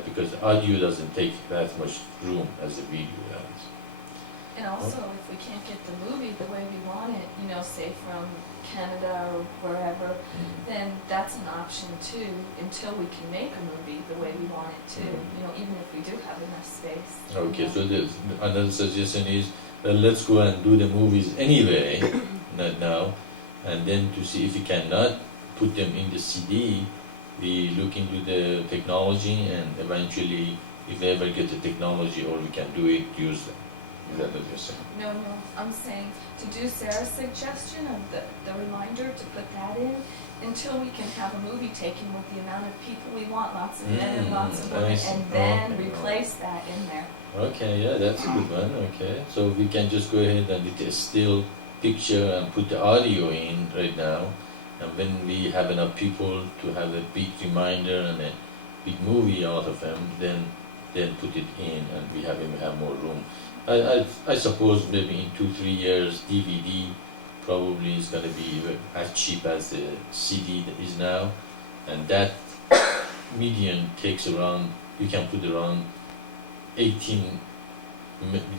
because audio doesn't take that much room as the video does. And also, if we can't get the movie the way we want it, you know, say from Canada or wherever, then that's an option too, until we can make a movie the way we want it to, you know, even if we do have enough space. Okay, so another suggestion is, let's go and do the movies anyway, not now, and then to see if we cannot put them in the CD, we look into the technology, and eventually, if we ever get the technology or we can do it, use them. Is that what you're saying? No, I'm saying to do Sarah's suggestion of the reminder to put that in until we can have a movie taken with the amount of people we want, lots of men and lots of women, and then replace that in there. Okay, yeah, that's a good one. Okay, so we can just go ahead and get a still picture and put the audio in right now, and when we have enough people to have a big reminder and a big movie out of them, then put it in, and we have more room. I suppose maybe in 2-3 years DVD probably is going to be as cheap as the CD is now, and that medium takes around, you can put around 18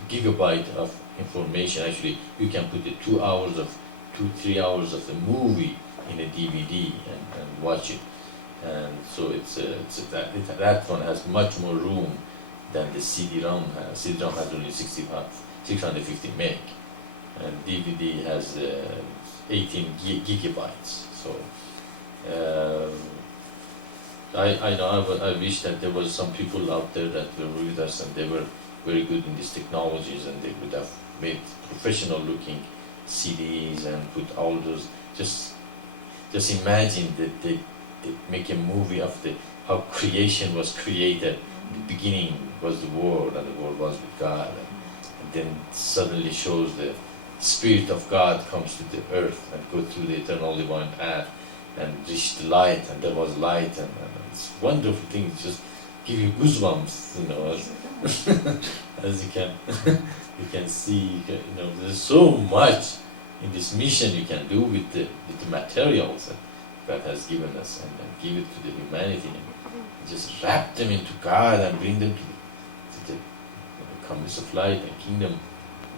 gigabyte of information. Actually, you can put the 2 hours of 2-3 hours of the movie in a DVD and watch it, and so that one has much more room than the CD-ROM has. CD-ROM has only 650 meg, and DVD has 18 gigabytes. So I wish that there was some people out there that were with us and they were very good in these technologies, and they would have made professional looking CDs and put all those. Just imagine that they make a movie of how creation was created. The beginning was the world, and the world was with God, and then suddenly shows the Spirit of God comes to the earth and go through the eternal divine path and reach the light, and there was light, and it's wonderful things. Just give you goosebumps, you know, as you can see, you know, there's so much in this mission you can do with the materials that God has given us, and give it to the humanity. Just wrap them into God and bring them to the commerce of light and kingdom,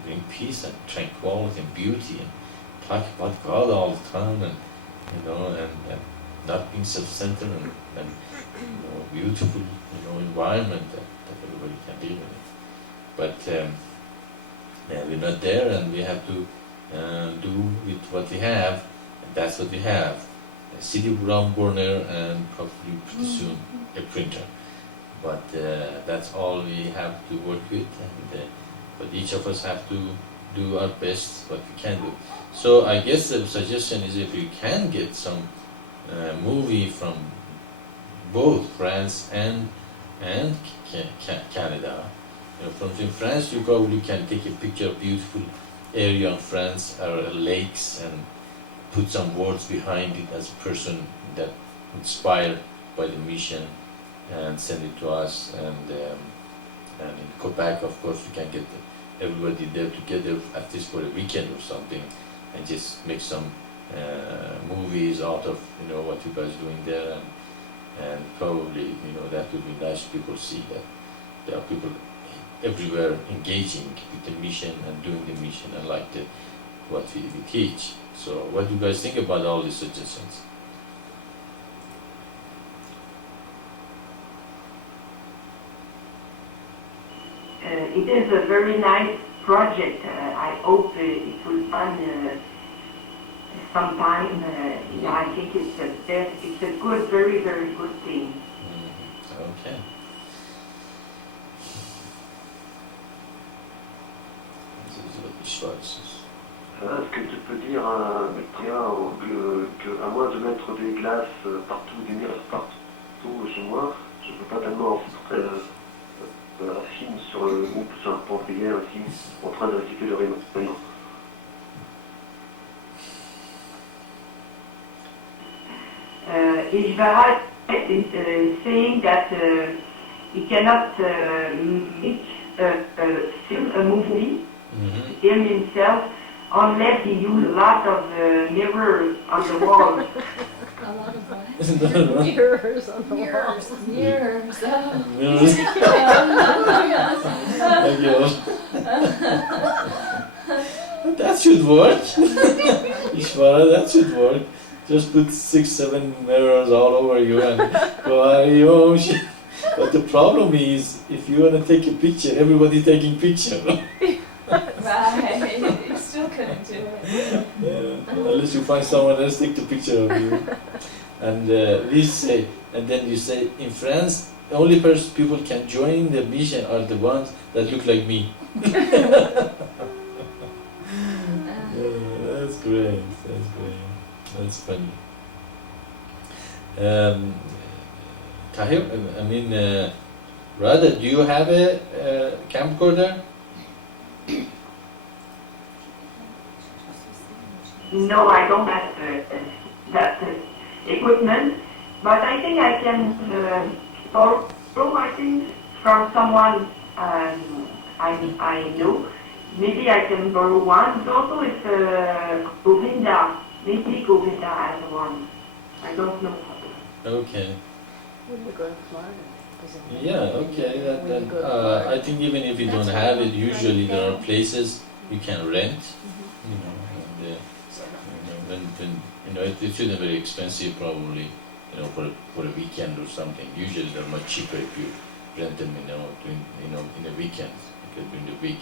bring peace and tranquility and beauty, and talk about God all the time, and you know, and not being self-centered, and you know, beautiful, you know, environment that everybody can live in. But yeah, we're not there, and we have to do with what we have, and that's what we have. A CD-ROM burner, and probably pretty soon a printer. But that's all we have to work with, and but each of us have to do our best what we can do. So I guess the suggestion is, if we can get some movie from both France and Canada. You know, from France, you probably can take a picture of beautiful area in France or lakes and put some words behind it as a person that inspired by the mission, and send it to us. And in Quebec, of course, we can get everybody there together at least for a weekend or something, and just make some movies out of, you know, what you guys doing there, and probably, you know, that would be nice. People see that there are people everywhere engaging with the mission and doing the mission, and like what we teach. So what do you guys think about all these suggestions? It is a very nice project. I hope it will run sometime. I think it's a good, very, very good thing. Okay. Est-ce que tu peux dire à Maitreya qu'à moins de mettre des glaces partout, des murs partout chez moi, je ne peux pas tellement un film sur le groupe, sur un portugais, un film en train de recycler le réunion. Ishvara is saying that he cannot make a movie him himself unless he uses a lot of mirrors on the wall. A lot of what? No, no. Mirrors on the wall. Mirrors. Mirrors. Oh. Mirrors. That should work. Ishvara, that should work. Just put 6-7 mirrors all over you and go home. But the problem is, if you want to take a picture, everybody taking picture. Right. You still couldn't do it. Yeah. Unless you find someone else take the picture of you. And we say, and then you say, in France, the only people can join the mission are the ones that look like me. That's great. That's great. That's funny. Tahir, I mean, Radha, do you have a camcorder? No, I don't have that equipment, but I think I can borrow, I think, from someone I know. Maybe I can borrow one. Also, it's Govinda. Maybe Govinda has one. I don't know. Okay. When you go to Florida. doesn't it? Yeah, okay. When you go to Florida. I think even if you don't have it, usually there are places you can rent. You know, and it shouldn't be very expensive probably. You know, for a weekend or something. Usually they're much cheaper if you rent them. In a weekend, because during the week,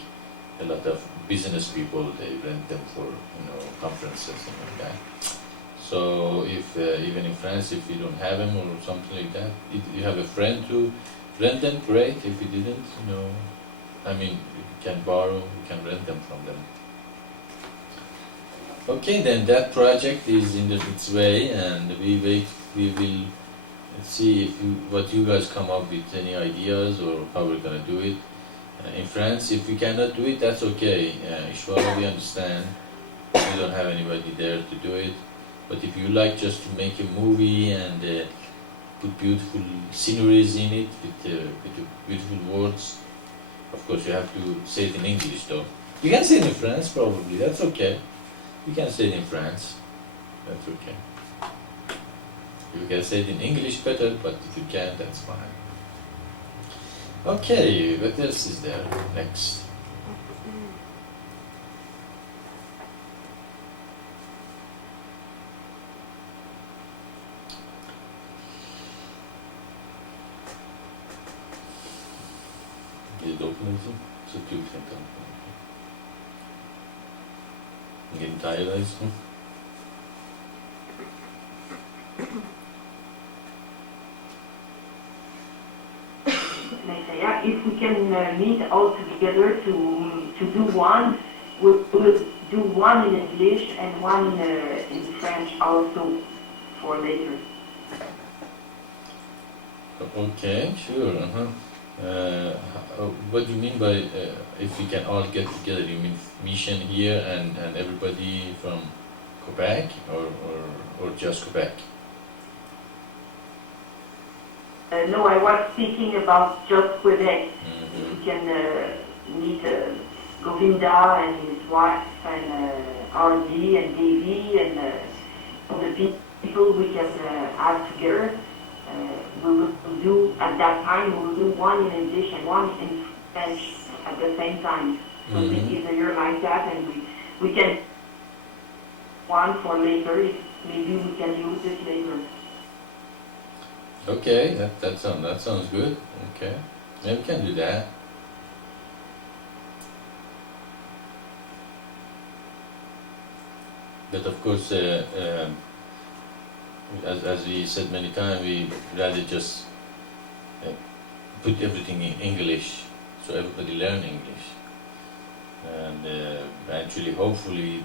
a lot of business people they rent them for conferences and like that. So if even in France, if you don't have them or something like that, if you have a friend to rent them, great. If you didn't, I mean, you can borrow, you can rent them from them. Okay, then that project is in its way, and we will see what you guys come up with, any ideas or how we're gonna do it. In France, if we cannot do it, that's okay. Ishwara, we understand. We don't have anybody there to do it. But if you like just to make a movie and put beautiful sceneries in it with beautiful words, of course you have to say it in English though. You can say it in France probably, that's okay. You can say it in France, that's okay. You can say it in English better, but if you can't, that's fine. Okay, what else is there next? Is it open? It's a tube center. I'm getting tired, I assume. Maitreya, if we can meet all together to do one, we'll do one in English and one in French also for later. Okay, sure. What do you mean by if we can all get together? You mean mission here and everybody from Quebec or just Quebec? No, I was speaking about just Quebec. We can meet Govinda and his wife and R.D. and Davy and all the people we can have together. We will do, at that time, we will do one in English and one in French at the same time. So it's easier like that, and we can one for later, maybe we can use it later. Okay, that sounds good. Okay, yeah, we can do that. But of course, as we said many times, we rather just put everything in English, so everybody learn English, and eventually, hopefully,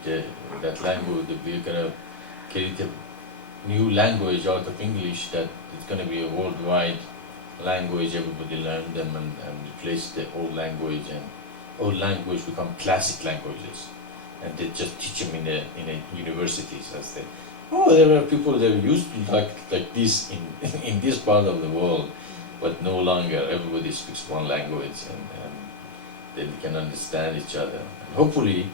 that language, we're gonna create a new language out of English that is gonna be a worldwide language, everybody learn them and replace the old language, and old language become classic languages, and they just teach them in a universities as they. Oh, there were people that used to like this in in this part of the world, but no longer. Everybody speaks one language, and they can understand each other. And hopefully,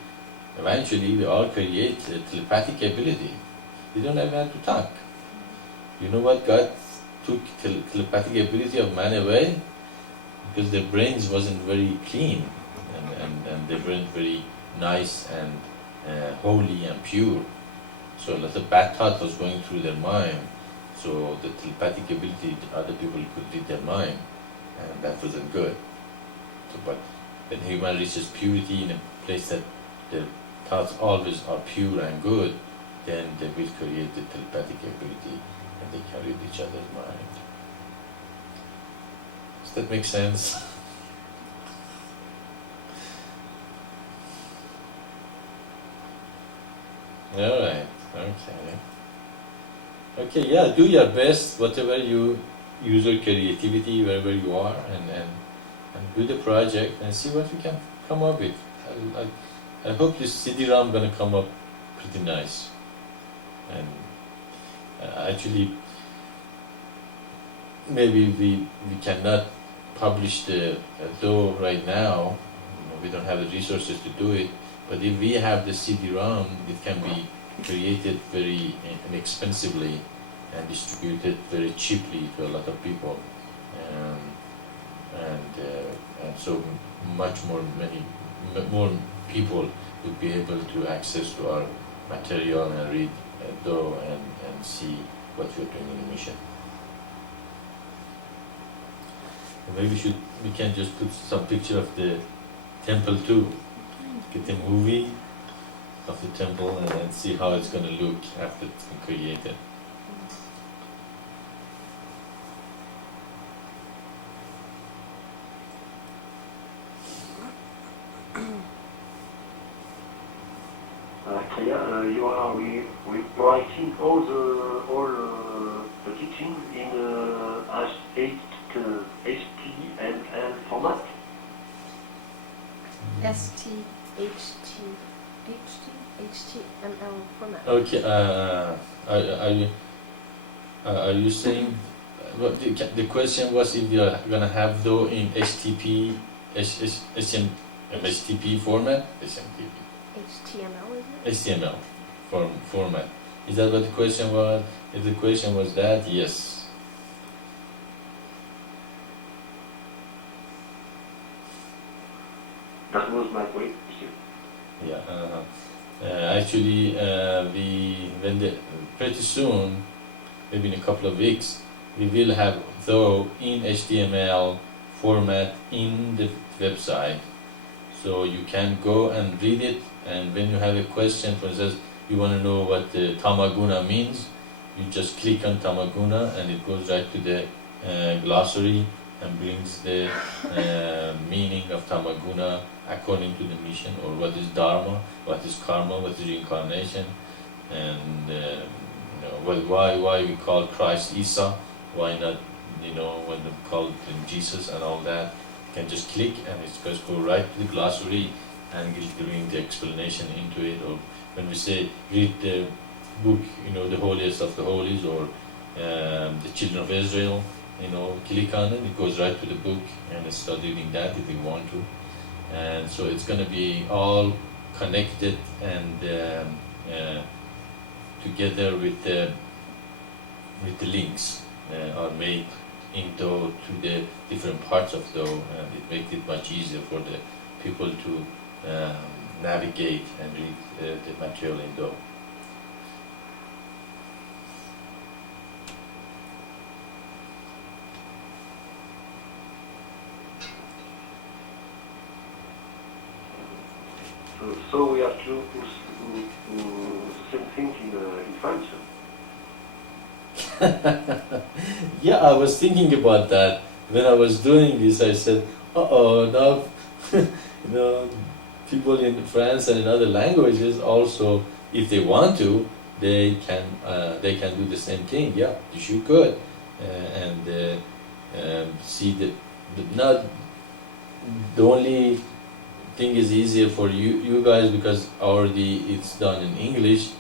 eventually, we all create a telepathic ability. We don't even have to talk. You know what? God took telepathic ability of man away because their brains wasn't very clean, and they weren't very nice and holy and pure. So a lot of bad thought was going through their mind. So the telepathic ability, other people could read their mind, and that wasn't good. So, but when human reaches purity in a place that their thoughts always are pure and good, then they will create the telepathic ability, and they can read each other's mind. Does that make sense? All right. Okay. Okay, yeah, do your best, whatever you use your creativity, wherever you are, and do the project and see what we can come up with. I hope this CD-ROM gonna come up pretty nice. And actually, maybe we cannot publish the DAW right now. We don't have the resources to do it. But if we have the CD-ROM, it can be created very inexpensively and distributed very cheaply to a lot of people, and so many more people would be able to access to our material and read DAW and see what we're doing in the mission. And maybe we can just put some picture of the temple too. Get a movie of the temple and then see how it's going to look after it's been created. You are rewriting all the teaching in HTML format. HTML format. Okay. Are you saying? Well, the question was if you are gonna have though in HTTP format, SMTP. HTML, isn't it? HTML format. Is that what the question was? If the question was that, yes. That was my question. Yeah. Actually, pretty soon, maybe in a couple of weeks, we will have though in HTML format in the website, so you can go and read it. And when you have a question, for instance, you want to know what the Tamaguna means, you just click on Tamaguna and it goes right to the glossary and brings the meaning of Tamaguna according to the mission, or what is Dharma, what is Karma, what is reincarnation, and why we call Christ Isa, why not, when we call him Jesus and all that. You can just click and it's going to go right to the glossary and giving the explanation into it. Or when we say read the book, the holiest of the holies, or the children of Israel, click on it, it goes right to the book and start reading that if you want to. And so it's going to be all connected and together with the links are made into the different parts of DAW, and it makes it much easier for the people to navigate and read the material in DAW. So we have to do the same thing in France. Yeah, I was thinking about that. When I was doing this, I said, now, people in France and in other languages also, if they want to, they can do the same thing. Yeah, you could. see not the only thing is easier for you guys because already it's done in English,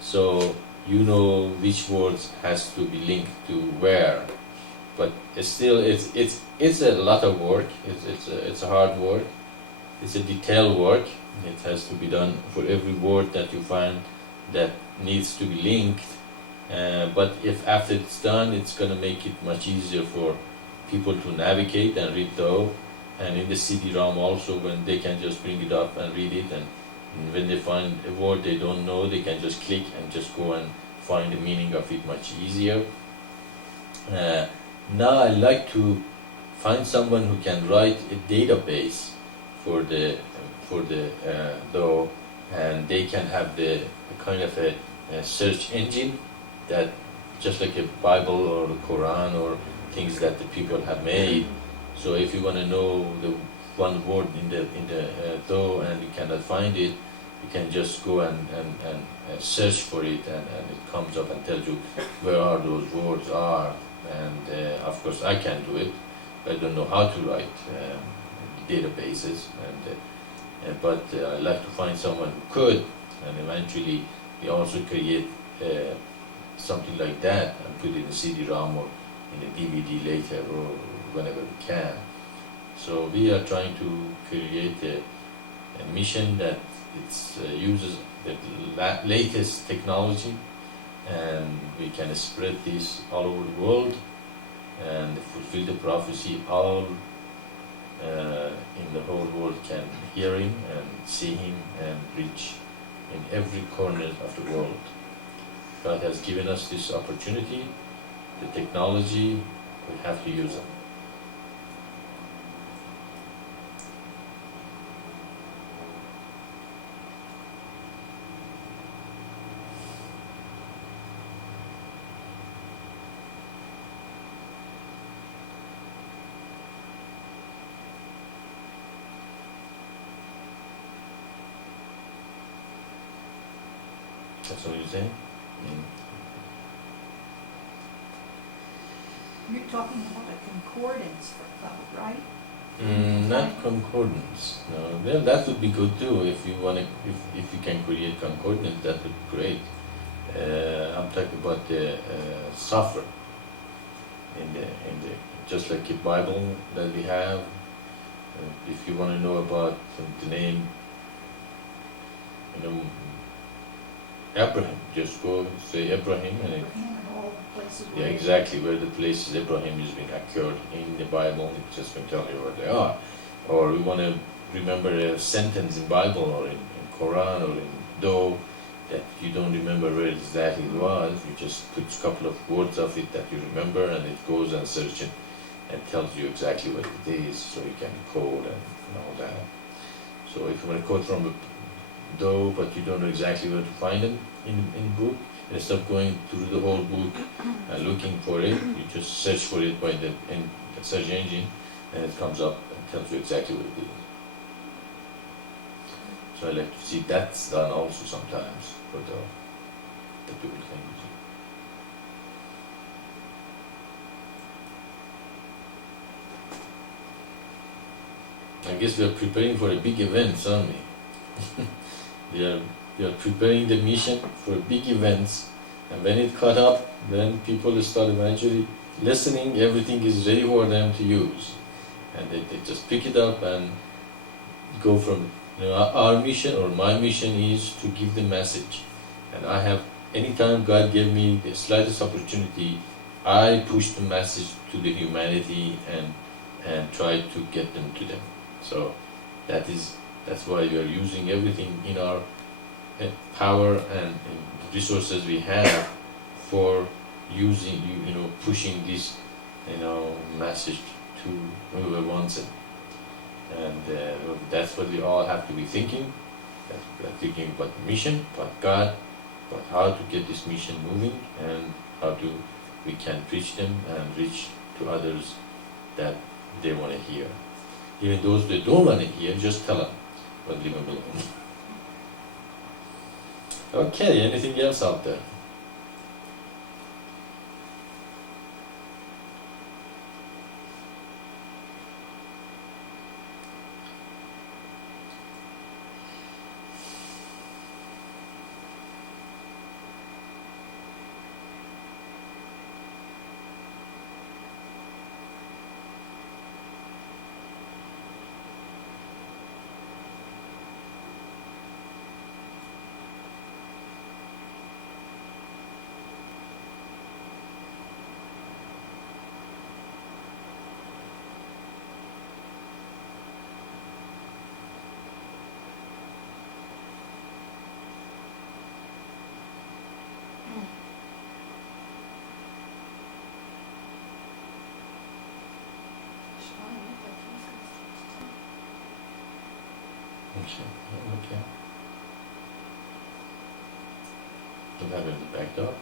so you know which words has to be linked to where. But still, it's a lot of work. It's a hard work. It's a detailed work. It has to be done for every word that you find that needs to be linked. But if after it's done, it's gonna make it much easier for people to navigate and read though. And in the CD-ROM also, when they can just bring it up and read it, and when they find a word they don't know, they can just click and just go and find the meaning of it much easier. Now I like to find someone who can write a database for the though, and they can have the kind of a search engine that just like a Bible or the Quran or things that the people have made. So if you want to know the one word in the though and you cannot find it, you can just go and search for it, and it comes up and tells you where are those words are. And of course I can do it. I don't know how to write databases, but I like to find someone who could, and eventually we also create something like that and put it in a CD-ROM or in a DVD later or whenever we can. So we are trying to create a mission that uses the latest technology, and we can spread this all over the world and fulfill the prophecy. All in the whole world can hear him and see him and reach in every corner of the world. God has given us this opportunity, the technology, we have to use it. That's what you're saying? You're talking about a concordance for cloud, right? Not concordance. No, well, that would be good too. If you want to, if you can create concordance, that would be great. I'm talking about the software in the just like a Bible that we have. If you want to know about the name, Abraham, just go say Abraham and it, Abraham and all the places yeah, where exactly where the places Abraham is being occurred in the Bible, it's just going to tell you where they are. Or we want to remember a sentence in Bible or in Quran or in Though that you don't remember where exactly it was, you just put a couple of words of it that you remember and it goes and searches it and tells you exactly what it is, so you can code and all that. So if you want to code from a Though, but you don't know exactly where to find them in book, instead of going through the whole book and looking for it, you just search for it by the search engine, and it comes up and tells you exactly what it is. So I like to see that's done also sometimes for the people can use it. I guess we are preparing for a big event, aren't we? We are preparing the mission for big events, and when it caught up, then people start eventually listening, everything is ready for them to use, and they just pick it up and go from our mission or my mission is to give the message, and I have anytime God gave me the slightest opportunity, I push the message to the humanity and try to get them to them. So that's why we are using everything in our power and resources we have for using, pushing this, message to whoever wants it. And that's what we all have to be thinking. We're thinking about the mission, about God, about how to get this mission moving, and how we can preach them and reach to others that they want to hear. Even those that don't want to hear, just tell them. But leave them alone. Okay, anything else out there? Okay. What happened? Backed up?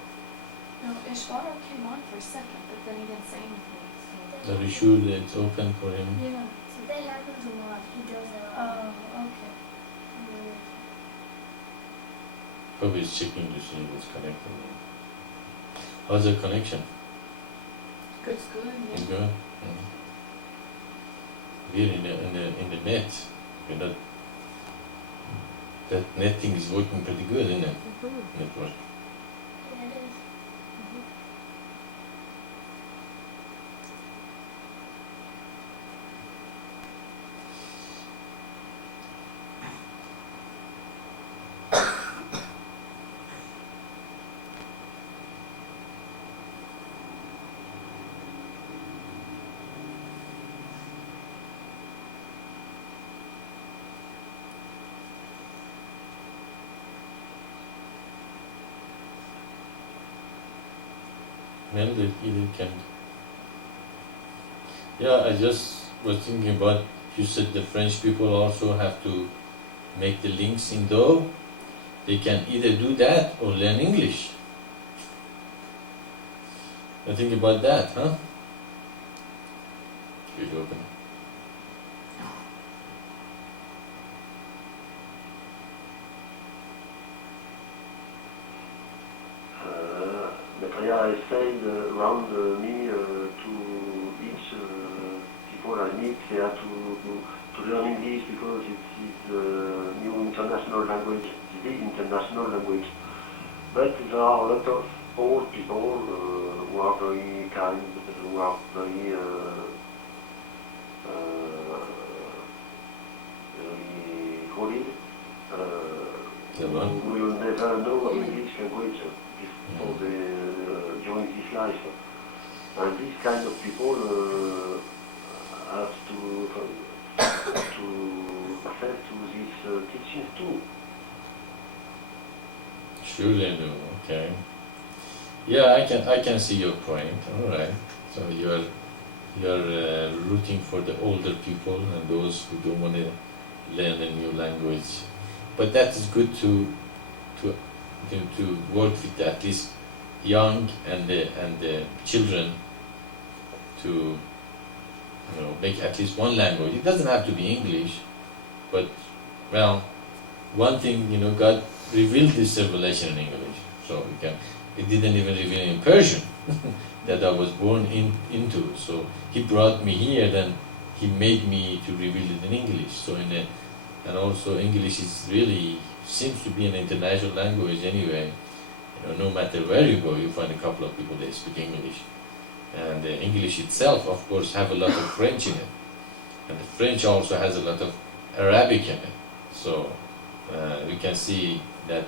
No, Ishvara came on for a second, but then he didn't say anything. Are you sure that it's open for him? Yeah. That happens a lot. He does that. Oh, okay. Probably he's checking to see if it's connected. How's the connection? It's good, It's yeah. good. We're in the net. We're not. That net thing is working pretty good, isn't it? Network. Yeah, it is. Well, they can. Yeah, I just was thinking about. You said the French people also have to make the links in Do. They can either do that or learn English. I think about that, huh? Should we open? Maitreya is saying around me to each people I meet, they have to learn English because it is a new international language, the international language. But there are a lot of old people who are very kind, who are very holy, The one? who will never know English language before during this life. And these kind of people have to access to these teachings too. Sure they do. Okay. Yeah, I can see your point. All right. So you're rooting for the older people and those who don't want to learn a new language. But that is good to work with at least young and the children to make at least one language. It doesn't have to be English, but well, one thing God revealed this revelation in English, so it didn't even reveal in Persian that I was born into. So He brought me here, then He made me to reveal it in English. So and also English is really seems to be an international language anyway. No matter where you go, you find a couple of people that speak English. And English itself, of course, have a lot of French in it. And the French also has a lot of Arabic in it. So we can see that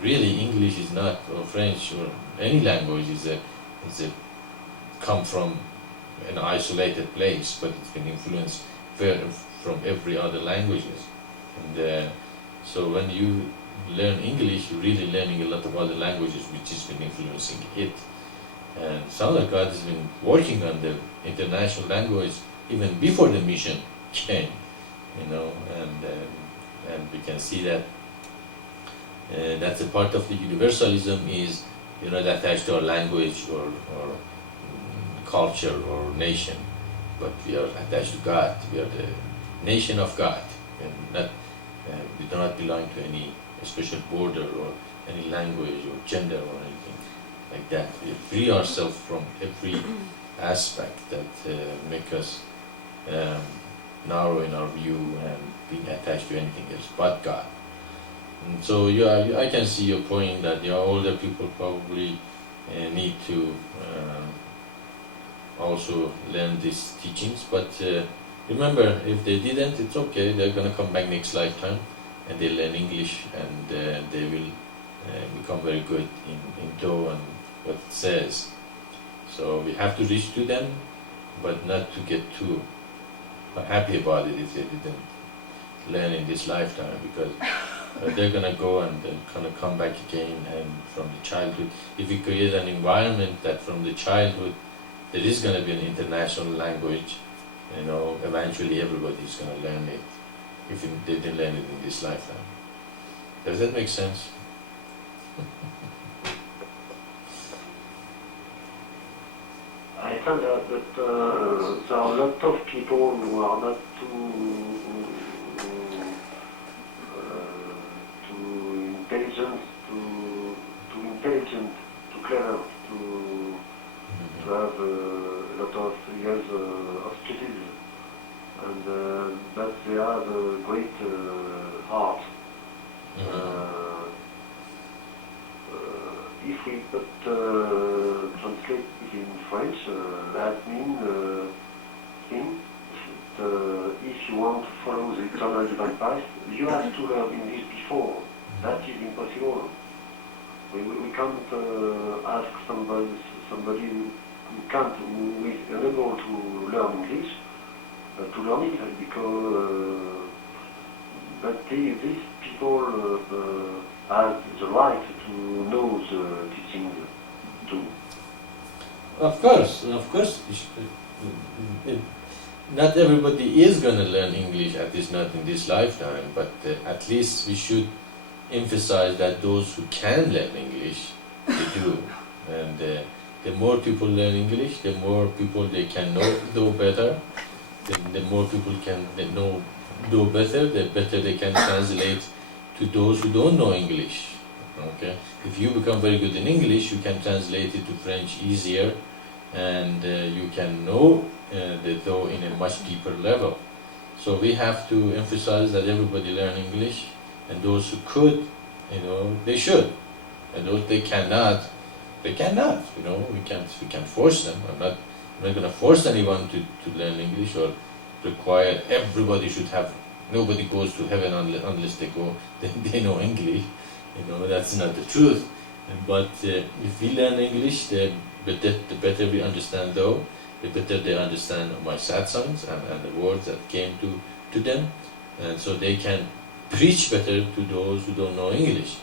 really English is not, or French, or any language is a come from an isolated place, but it's been influenced from every other languages. And so when you learn English, you're really learning a lot of other languages which has been influencing it. And sounds like God has been working on the international language even before the mission came, and we can see that that's a part of the universalism is not attached to our language or culture or nation, but we are attached to God. We are the nation of God, and not we do not belong to any special border or any language or gender or anything like that. We free ourselves from every aspect that make us narrow in our view and being attached to anything else but God. And so I can see your point that older people probably need to also learn these teachings, but remember, if they didn't, it's okay. They're going to come back next lifetime and they learn English, and they will become very good in Do and what it says. So we have to reach to them, but not to get too happy about it if they didn't learn in this lifetime, because they're going to go and then kind of come back again. And from the childhood, if we create an environment that from the childhood there is going to be an international language, eventually everybody is going to learn it. if they didn't learn it in this lifetime. Does that make sense? I find out that there are a lot of people who are not too intelligent, too clever, to have a lot of years of studies, and but they have a great heart. If we could translate it in French, that means if you want to follow the eternal divine path, you have to learn English before. That is impossible. We can't ask somebody who is unable to learn English to learn it, because but these people have the right to know the teaching too. Of course. Not everybody is going to learn English, at least not in this lifetime, but at least we should emphasize that those who can learn English, they do. And the more people learn English, the more people they can know better. The more people can know better, the better they can translate to those who don't know English. Okay? If you become very good in English, you can translate it to French easier, and you can know the though in a much deeper level. So we have to emphasize that everybody learn English, and those who could, they should, and those they cannot. We can't force them. I'm not going to force anyone to learn English or require everybody should have. Nobody goes to heaven unless they know English. That's not the truth. But if we learn English, the better we understand though, the better they understand my satsangs and the words that came to them, and so they can preach better to those who don't know English.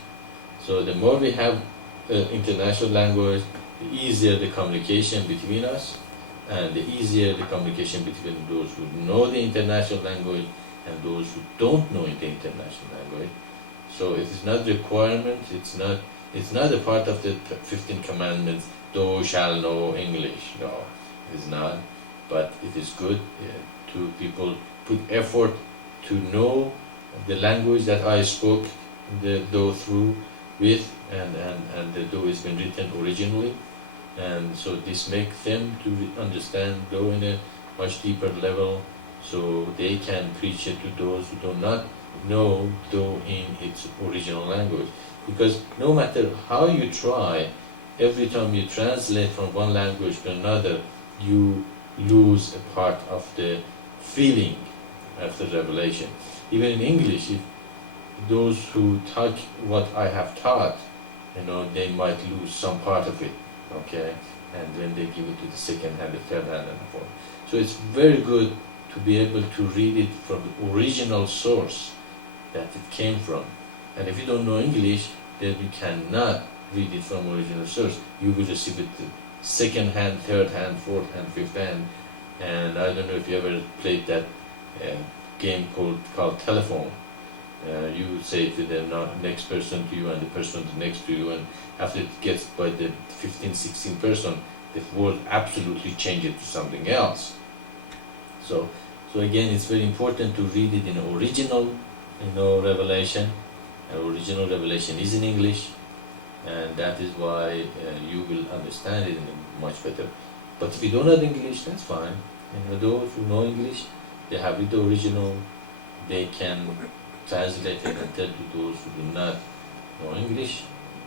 So the more we have international language, the easier the communication between us, and the easier the communication between those who know the international language and those who don't know the international language. So it is not a requirement, it's not a part of the 15 commandments, thou shalt know English. No, it is not. But it is good to people put effort to know the language that I spoke the though through with, and the though has been written originally. And so this makes them to understand though in a much deeper level, so they can preach it to those who do not know though in its original language. Because no matter how you try, every time you translate from one language to another, you lose a part of the feeling of the revelation. Even in English, if those who touch what I have taught, they might lose some part of it, okay? And when they give it to the second hand, the third hand, and the fourth. So it's very good to be able to read it from the original source that it came from. And if you don't know English, then you cannot read it from original source. You will receive it second hand, third hand, fourth hand, fifth hand. And I don't know if you ever played that game called telephone. You say to the next person to you and the person next to you, and after it gets by the 15th, 16th person, the word absolutely changes to something else. So again, it's very important to read it in original, revelation. Original revelation is in English, and that is why you will understand it much better. But if you don't know English, that's fine. Those who know English, they have it original, they can translate it and tell to those who do not know English.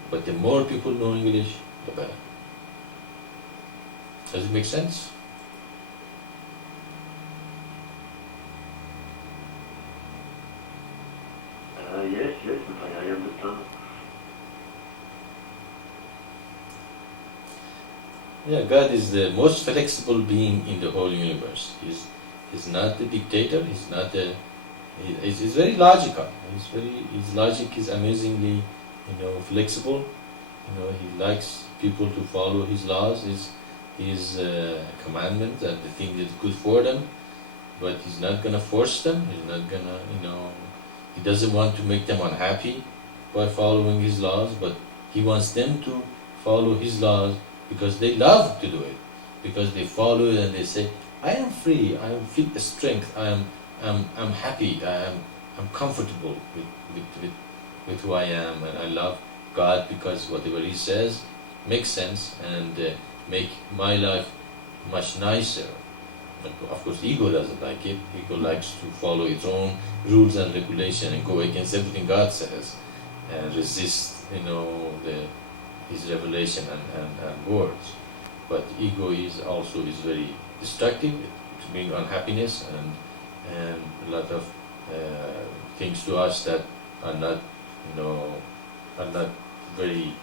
But the more people know English, the better. Does it make sense? Yes, I understand. Yeah, God is the most flexible being in the whole universe. He's not a dictator. He's not a. He's very logical. His logic is amazingly, flexible. He likes people to follow his laws, his commandments, and the thing that's good for them. but he's not gonna force them. He's not gonna, he doesn't want to make them unhappy by following his laws, but he wants them to follow his laws because they love to do it, because they follow it and they say, I am free, I feel strength, I'm happy, I'm comfortable with who I am, and I love God because whatever He says makes sense and make my life much nicer. But of course, ego doesn't like it. Ego likes to follow its own rules and regulation and go against everything God says and resist, His revelation and words. But ego is very destructive. It brings unhappiness and a lot of things to us that are not, are not very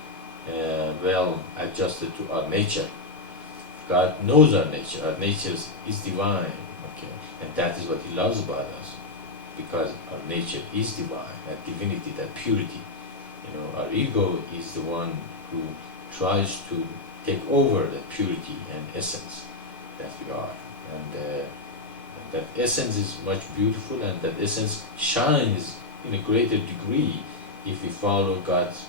well adjusted to our nature. God knows our nature. Our nature is divine, okay, and that is what He loves about us, because our nature is divine, that divinity, that purity. Our ego is the one who tries to take over that purity and essence that we are, and that essence is much beautiful, and that essence shines in a greater degree if we follow God's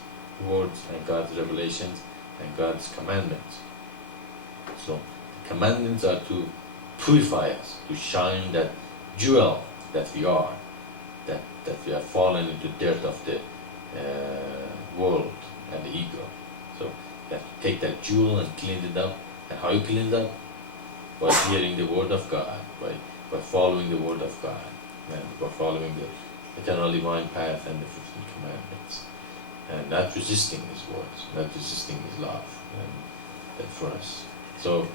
words and God's revelations and God's commandments. So the commandments are to purify us, to shine that jewel that we are, that we have fallen into dirt of the world and the ego. So you have to take that jewel and clean it up. And how you clean it up? By hearing the word of God, by following the word of God, and by following the eternal divine path and the 15 commandments, and not resisting His words, not resisting His love, and that for us. So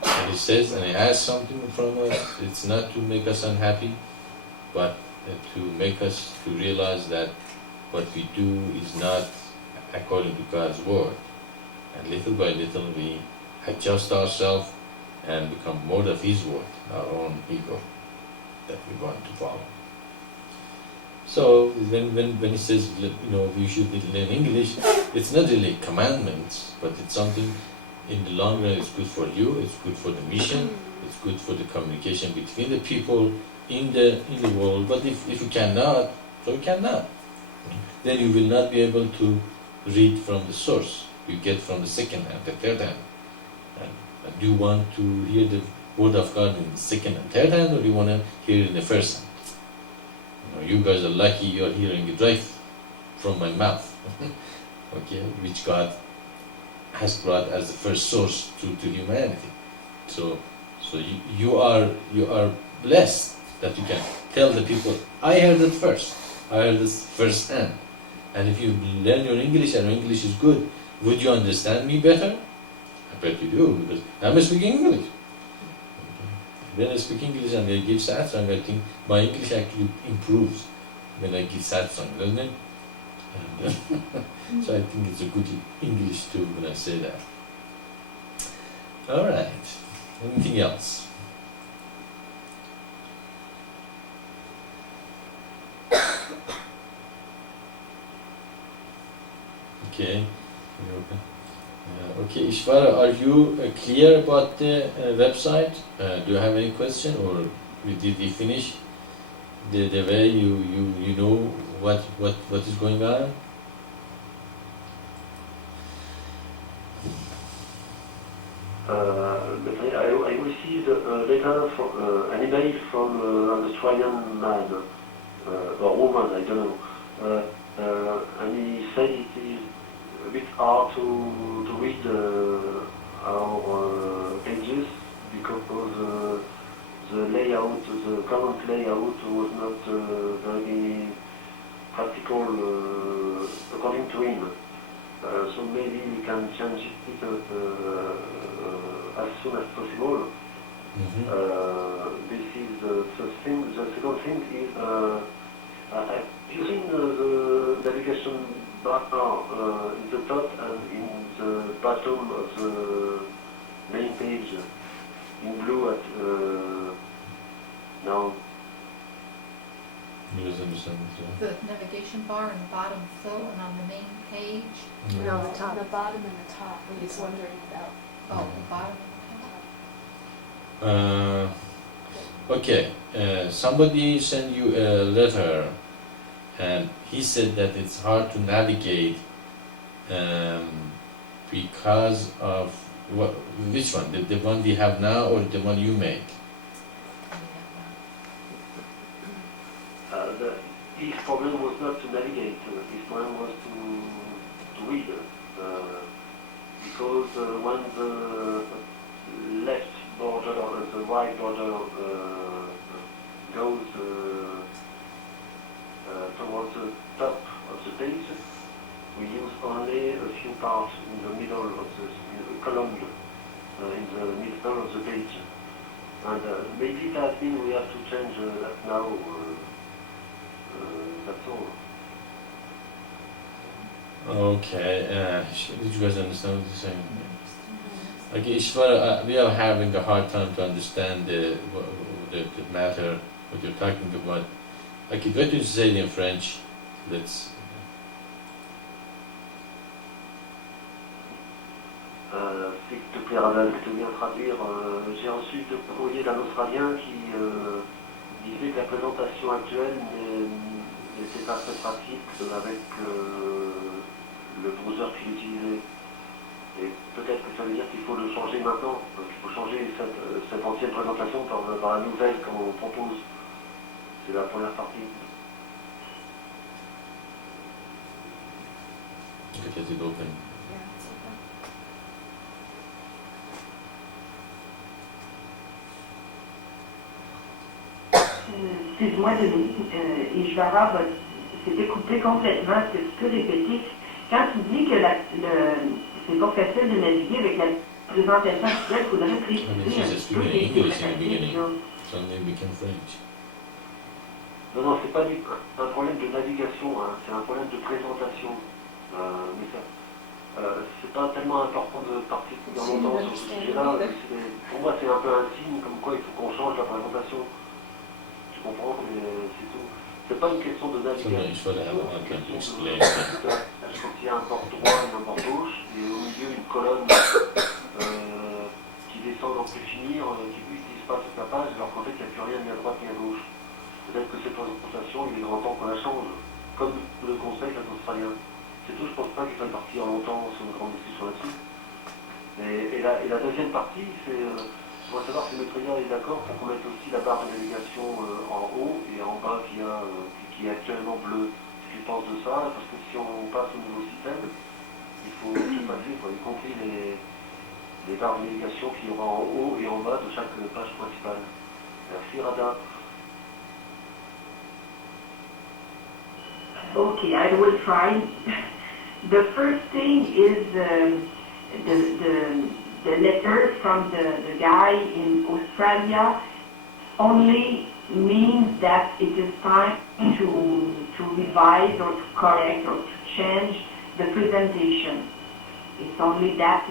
when He says, and He has something in front of us, it's not to make us unhappy, but to make us to realize that what we do is not according to God's word. And little by little we adjust ourselves and become more of His word, our own ego that we want to follow. So when He says, we should learn English, it's not really commandments, but it's something in the long run. It's good for you, it's good for the mission, it's good for the communication between the people in the world. But if you cannot, so you cannot. Then you will not be able to read from the source. You get from the second hand, the third hand. And do you want to hear the word of God in the second and third hand, or do you want to hear it in the first hand? You guys are lucky you are hearing it right from my mouth, okay, which God has brought as the first source to humanity. So you are blessed that you can tell the people, I heard it first. I heard this first hand. And if you learn your English and your English is good, would you understand me better? I bet you do, because I'm speaking English. When I speak English and I give Satsang, I think my English actually improves when I give Satsang, doesn't it? And, so I think it's a good English too when I say that. Alright, anything else? Okay. Okay, Ishvara, are you clear about the website? Do you have any question, or did you finish the way you know what is going on? I received a letter from an email from an Australian man or woman, I don't know, and he said it is a bit hard to read our pages because the layout, the current layout was not very practical according to him. So maybe we can change it as soon as possible. This is the thing. The second thing is using the navigation bar in the top and in the bottom of the main page in blue at now. You understand The navigation bar in the bottom flow and on the main page. No, the top. The bottom and the top, what he's wondering about. Oh, the bottom. Okay, somebody sent you a letter, and he said that it's hard to navigate because of what? Which one? The one we have now, or the one you make? His problem was not to navigate, his problem was to read. Because when the left border or the right border goes towards the top of the page, we use only a few parts in the middle of the column, in the middle of the page. And maybe that means we have to change that now. That's all. Okay, did you guys understand what you're saying? Okay, Ishwara, we are having a hard time to understand the matter, what you're talking about. Okay, go to say it in French. Let's. S'il te plaît, Radal, je te viens traduire. J'ai ensuite le courrier d'un Australien qui disait que la présentation actuelle n'était pas très pratique avec le browser qu'il utilisait. Et peut-être que ça veut dire qu'il faut le changer maintenant. Il faut changer cette ancienne présentation par la nouvelle qu'on propose. C'est la première partie. Get it open. Yeah, it's okay. Excuse-moi, Denis, Ishvara, c'était coupé complètement, est-ce que tu peux répéter? Quand tu dis que c'est pas facile de naviguer avec la présentation actuelle, il faudrait préciser I mean, she's speaking English in the beginning, suddenly it became French. Non, c'est pas un problème de navigation, hein, c'est un problème de présentation. Mais ça, c'est pas tellement important de particulièrement longtemps sur ce sujet-là. Pour moi, c'est un peu un signe comme quoi il faut qu'on change la présentation. Tu comprends, mais c'est tout. C'est pas une question de navigation. So I C'est can une question explain. quand il y a un bord droit et un bord gauche, et au milieu une colonne qui descend dans plus finir, qui n'utilise pas toute la page, alors qu'en fait il n'y a plus rien ni à droite ni à gauche. Peut-être que cette présentation, il est grand temps qu'on la change, comme le conseil des Australiens. C'est tout, je pense pas qu'il faille partir longtemps sur une grande discussion là-dessus. Et la deuxième partie, c'est, je voudrais savoir si Maitreya est d'accord pour qu'on mette aussi la barre de navigation en haut et en bas qui est actuellement bleue. Ce qu'il pense de ça, parce que si on passe au nouveau système, il faut tout passer, quoi, y compris les barres de navigation qu'il y aura en haut et en bas de chaque page principale. Merci Rada. Okay, I will try. The first thing is the letter from the guy in Australia only means that it is time to revise or to correct or to change the presentation. It's only that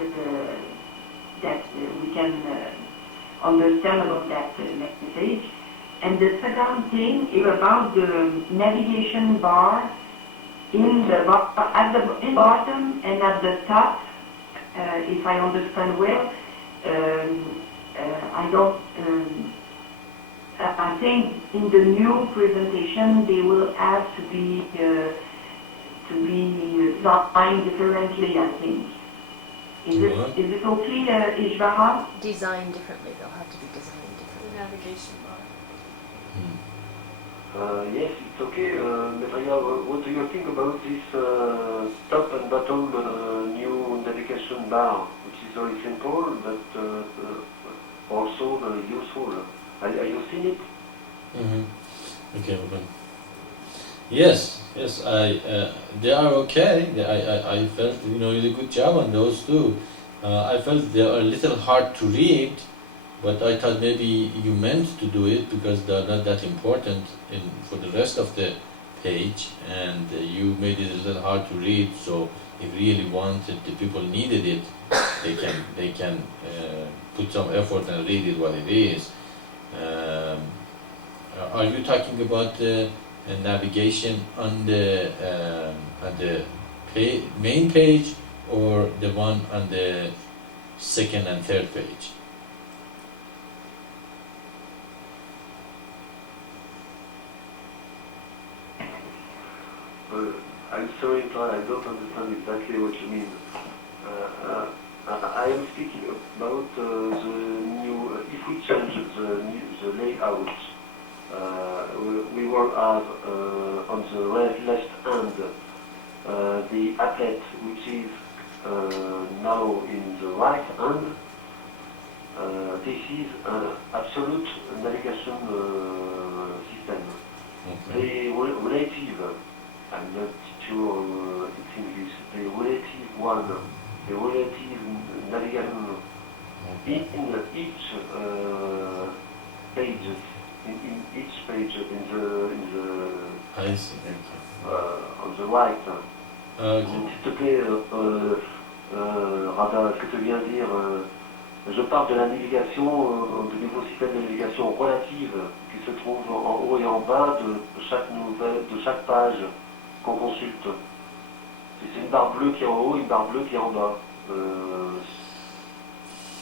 we can understand about that message. And the second thing is about the navigation bar in the bottom and at the top. If I understand well, I think in the new presentation they will have to be designed differently. I think. Is it okay, Ishvara? Design differently, they'll have to be designed The differently. navigation bar. Yes, it's okay. Maitreya, what do you think about this top and bottom new navigation bar, which is very simple but also very useful? Have you seen it? Mm-hmm. Okay, open. Yes, they are okay. I felt you did a good job on those too. I felt they are a little hard to read, but I thought maybe you meant to do it because they're not that important for the rest of the page, and you made it a little hard to read. So if really wanted, the people needed it, they can put some effort and read it what it is. Are you talking about navigation on the main page or the one on the second and third page? I'm sorry, Clara, I don't understand exactly what you mean. I am speaking about the new, if we change the layout, we will have on the left hand the applet, which is now in the right hand. This is an absolute navigation system. Okay. The relative, I'm not sure it's English, the relative one, the relative navigation Okay. in each pages, in each page I see. Okay. on the right. Okay. S'il te plaît, Radha, ce que tu viens de dire, je parle de la navigation, du nouveau système de navigation relative qui se trouve en haut et en bas de chaque page qu'on consulte. C'est une barre bleue qui est en haut, une barre bleue qui est en bas.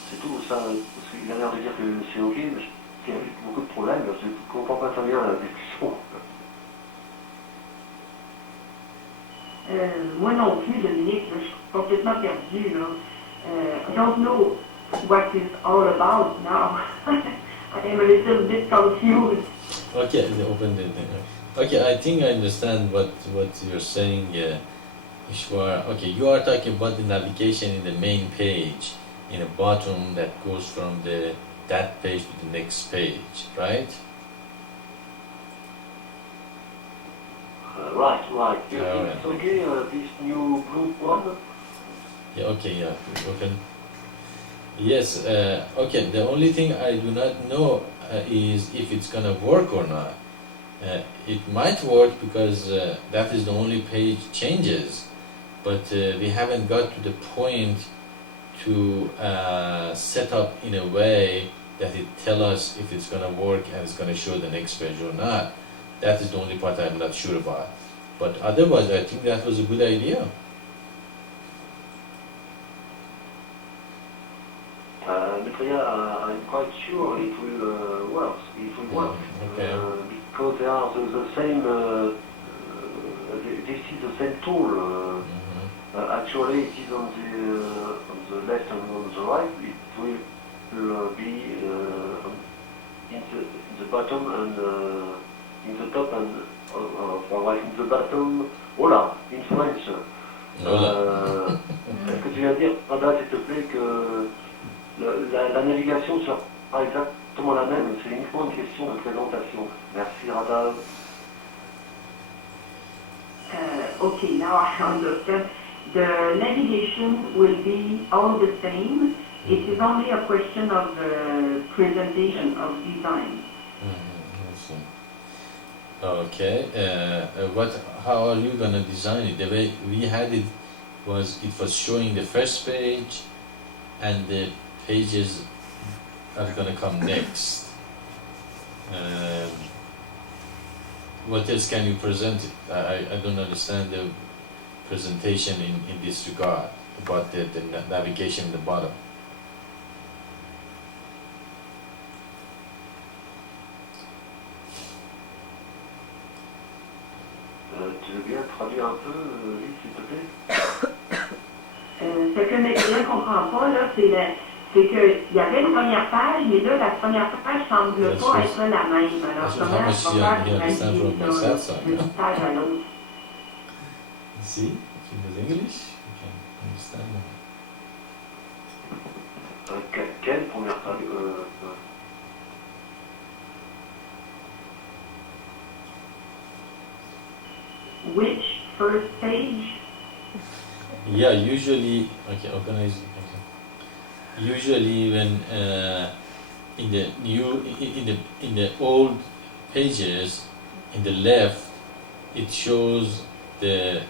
C'est tout ça, parce qu'il a l'air de dire que c'est ok, mais il y a beaucoup de problèmes, je ne comprends pas très bien la discussion. Moi non plus, Dominique, je suis complètement perdue, là. I don't know what it's all about now. I am a little bit confused. Okay, open the thing. Okay, I think I understand what you're saying, Ishwar. Okay, you are talking about the navigation in the main page, in a bottom that goes from that page to the next page, right? Right. Yeah, It's okay, this new blue one. Yeah. Okay. Yeah. Open. Yes. Okay. The only thing I do not know is if it's gonna work or not. It might work because that is the only page changes, but we haven't got to the point to set up in a way that it tell us if it's gonna work and it's gonna show the next page or not. That is the only part I'm not sure about. But otherwise, I think that was a good idea. Maitreya, I'm quite sure it will work. Okay. Because they are the same. This is the same tool. Actually, it is on the left and on the right. It will be in the bottom and in the top and in the bottom. Voilà, in French. Est-ce que tu viens dire, Radha, s'il te plaît, que la navigation sera exactement la même, c'est uniquement une question de présentation. Merci Radha. Okay, now I understand. The navigation will be all the same. It is only a question of the presentation of design. I see. Okay. How are you gonna design it? The way we had it was showing the first page, and the pages are gonna come next. What else can you present it? I don't understand the presentation in this regard about the navigation in the bottom. Tu veux bien traduire un peu, s'il te plaît? Ce que Maitreya ne comprend pas, là, c'est qu'il y avait une première page, mais là, la première page semble pas être la même. Alors, comment je vais faire pour naviguer ça d'une page à l'autre? See, if you know English, you can understand more. Quelle première page? Which first page? Yeah, usually, okay, organize. Okay. Usually, when in the old pages, in the left, it shows the,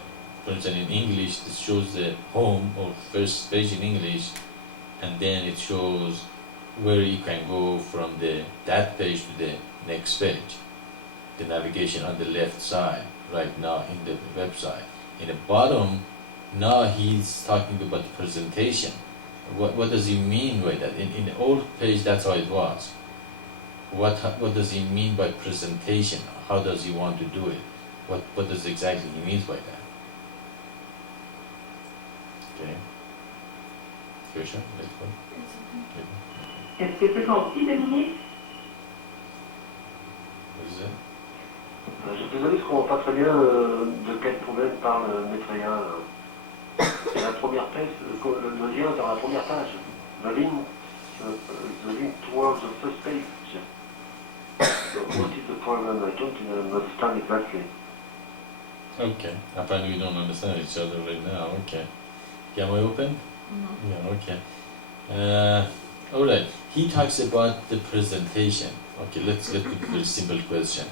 for instance, in English, it shows the home or first page in English, and then it shows where you can go from that page to the next page. The navigation on the left side right now in the website. In the bottom, now he's talking about the presentation. What does he mean by that? In the old page, that's how it was. What does he mean by presentation? How does he want to do it? what does exactly he means by that. Okay. Question, next one. Est-ce que tu compris, Dominique? What is that? Je suis désolé, je ne comprends pas très bien de quel problème parle Maitreya. C'est la première page, le lien dans la première page. The link towards the first page. So what is the problem? I don't understand exactly. Okay. Apparently we don't understand each other right now. Okay. Can we open? Yeah, okay. Alright. He talks about the presentation. Okay, let's get to a very simple question.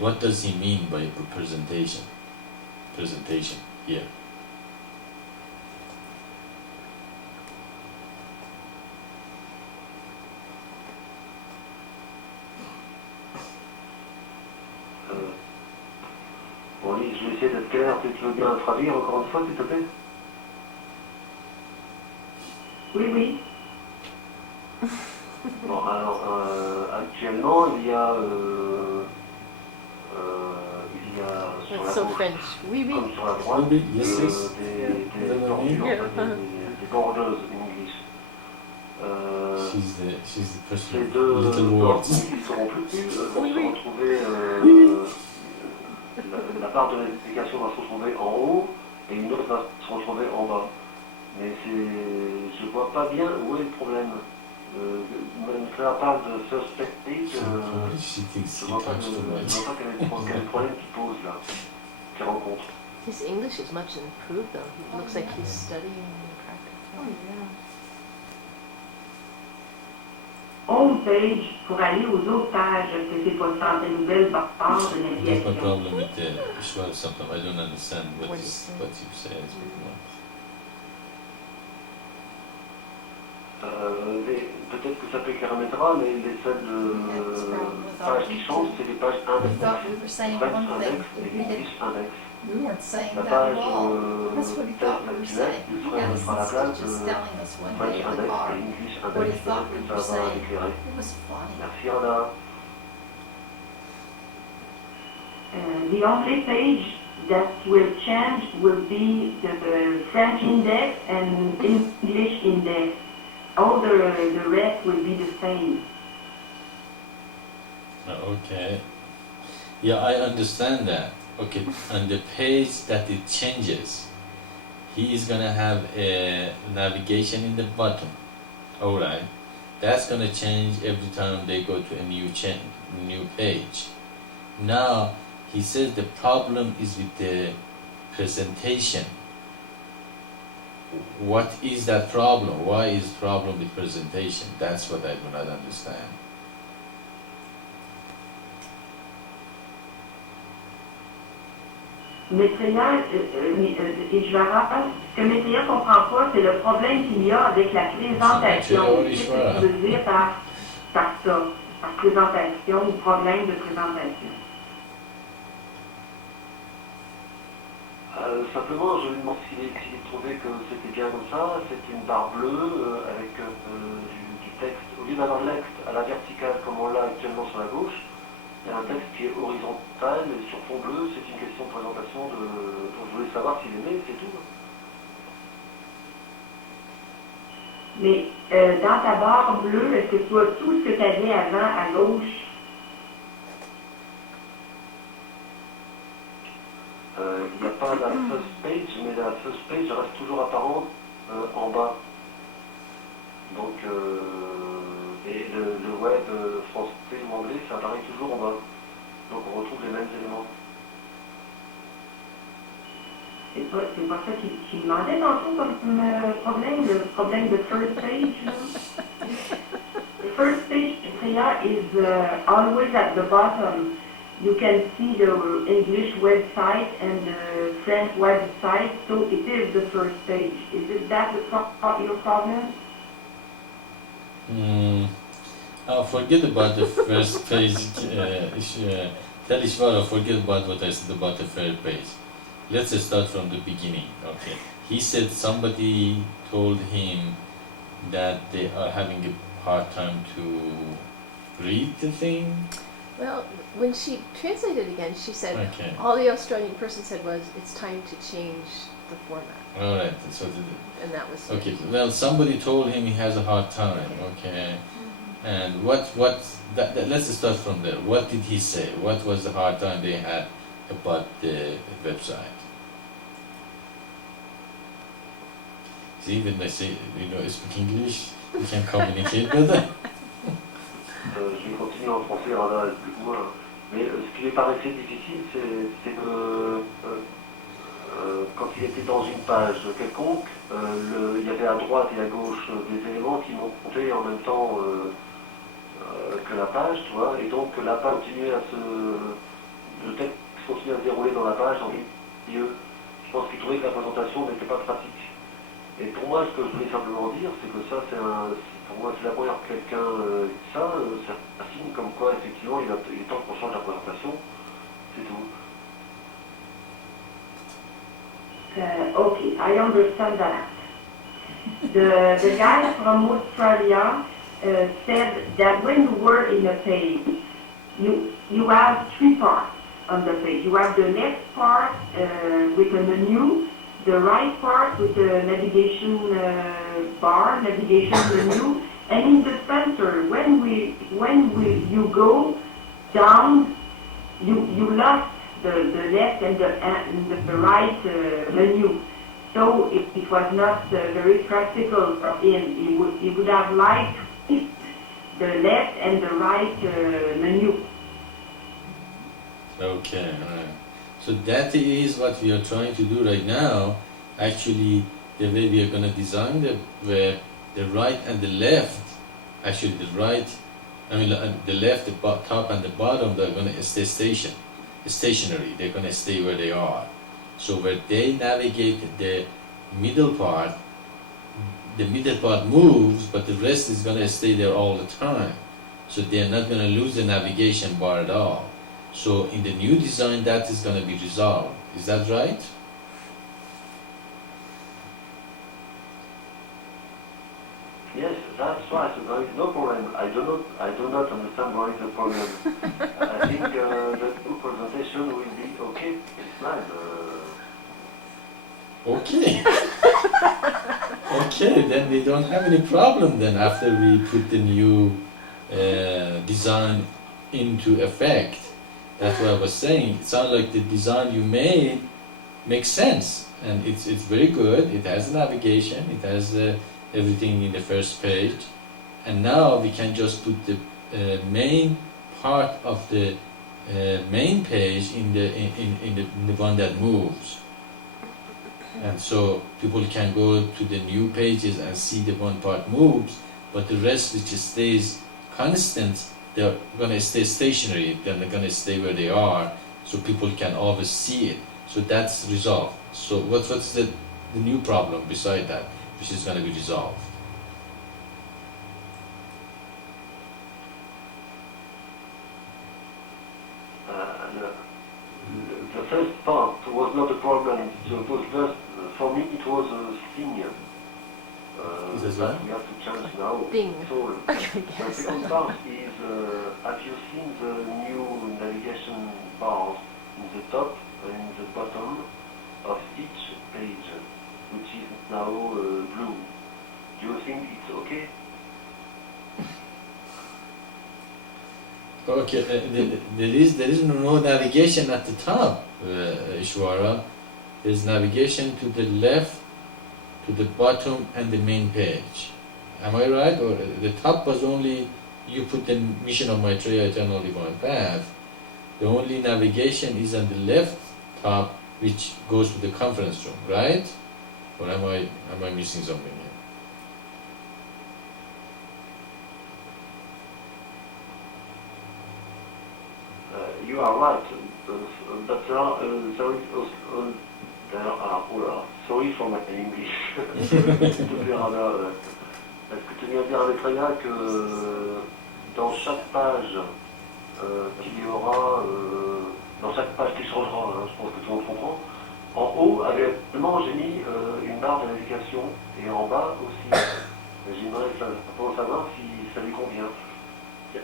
What does he mean by presentation? Presentation here. Bon, Lise, je vais essayer d'être clair. Tu veux bien traduire encore une fois, s'il te plaît? Oui, oui. Bon, alors, actuellement, il y a sur That's la so gauche, French. Oui, oui. comme sur la droite, Oui, yes, yes. des bordures, Yeah. des borders in English. She's the Ces person. deux Little bords words. qui seront plus vont Oui, se oui. retrouver, la part de l'explication va se retrouver en haut et une autre va se retrouver en bas. Mais je vois pas bien où est le problème. Même si on parle de first page, She thinks je he vois pas, talks too je much. vois pas quel est le problème qu'il pose là, qu'il rencontre. His English is much improved, though. He looks like he's studying and practicing. Home page pour aller aux autres pages. Est-ce que c'est pas Santé Nouvelle, barre de That's my navigation? problem with the Ishwar sometimes. I don't understand What you say. what you say. Pretty much. Peut-être que ça peut permettra, les seules pages qui changent, c'est les pages We index. thought we were saying French one thing, index but et we English index. weren't saying La that page at all. That's what he test thought we were actuelle, saying. il He ferait got mettre à la place just telling us one French day in the index car et English what he index. thought Peut-être we que were ça va saying. éclairer. It was funny. Merci Anna. The only page that will change will be the French index and English index. All the rest will be the same. Okay. Yeah, I understand that. Okay, on the page that it changes, he is gonna have a navigation in the bottom. Alright. That's gonna change every time they go to a new page. Now, he says the problem is with the presentation. What is that problem? Why is problem with presentation? That's what I do not understand. Maitreya, et je vais rappeler, ce que Maitreya ne comprend pas, c'est le problème qu'il y a avec la présentation. Qu'est-ce que tu veux dire par ça, par présentation ou problème de présentation? Simplement, je lui demande s'il trouvait que c'était bien comme ça. C'est une barre bleue avec du texte. Au lieu d'avoir le texte à la verticale comme on l'a actuellement sur la gauche, il y a un texte qui est horizontal et sur fond bleu. C'est une question de présentation. Donc je voulais savoir s'il aimait, c'est tout. Mais dans ta barre bleue, est-ce que tu as tout ce que tu avais avant à gauche? Il n'y a pas la first page, mais la first page reste toujours apparente en bas. Donc, et le web français ou anglais, ça apparaît toujours en bas. Donc on retrouve les mêmes éléments. C'est pas ça qu'il demandait tantôt comme problème, le problème de first page. Là. The first page Maitreya is always at the bottom. You can see the English website and the French website, so it is the first page. Is it that your problem? Oh, forget about the first page. Tell Ishvara, forget about what I said about the first page. Let's start from the beginning. Okay. He said somebody told him that they are having a hard time to read the thing. Well, when she translated again, she said Okay. all the Australian person said was, "It's time to change the format," All right. So and that was okay. Well, somebody told him he has a hard time. Okay. And let's start from there. What did he say? What was the hard time they had about the website? See, when I say, speak English, you can communicate better. Je vais continuer en français, Rada, explique-moi. Mais ce qui lui paraissait difficile, c'est que quand il était dans une page quelconque, il y avait à droite et à gauche des éléments qui montaient en même temps que la page, tu vois, et donc la page continuait le texte continuait à se dérouler dans la page en milieu. Je pense qu'il trouvait que la présentation n'était pas pratique. Et pour moi, ce que je voulais simplement dire, c'est que ça, pour moi, c'est la première fois que quelqu'un dit ça, c'est un signe comme quoi, effectivement, il est temps qu'on change la présentation, c'est tout. Okay, I understand that. The guy from Australia said that when you were in a page, you have three parts on the page. You have the left part with a menu, the right part with the navigation bar, navigation menu, and in the center, when you go down, you lost the left and the right menu. So it was not very practical for him. He would have liked the left and the right menu. Okay, all right. So that is what we are trying to do right now. Actually, the way we are going to design the web, the right and the left, actually the right, the left, the top and the bottom, they're going to stay stationary. They're going to stay where they are. So where they navigate the middle part moves, but the rest is going to stay there all the time. So they're not going to lose the navigation bar at all. So in the new design, that is going to be resolved. Is that right? Yes, that's right. So there is no problem. I do not understand where is the problem. I think the new presentation will be okay. It's fine. Okay. Okay, then we don't have any problem then after we put the new design into effect. That's what I was saying. It sounds like the design you made makes sense, and it's very good. It has navigation, it has everything in the first page, and now we can just put the main part of the main page in the one that moves, and so people can go to the new pages and see the one part moves, but the rest which stays constant, they're going to stay stationary, then they're going to stay where they are, so people can always see it. So that's resolved. So what's the new problem beside that, which is going to be resolved? The first part was not a problem. It was just, for me, it was a thing that we have to change now. Thing. So, Okay, the yes. second part is, have you seen the new navigation bars in the top and in the bottom of each page, which is now blue? Do you think it's okay? Okay, there is no navigation at the top, Ishwara. There's navigation to the left, to the bottom, and the main page. Am I right? Or the top was only, you put the mission of Maitreya Eternal Divine Path. The only navigation is on the left top, which goes to the conference room, right? Or am I missing something here? You are right, but there are, sorry for my English. Est-ce que tu viens dire à Maitreya que dans chaque page qu'il y aura, dans chaque page qui changera, je pense que tout le monde comprend, en haut, actuellement, j'ai mis une barre de navigation, et en bas aussi. J'aimerais savoir si ça lui convient.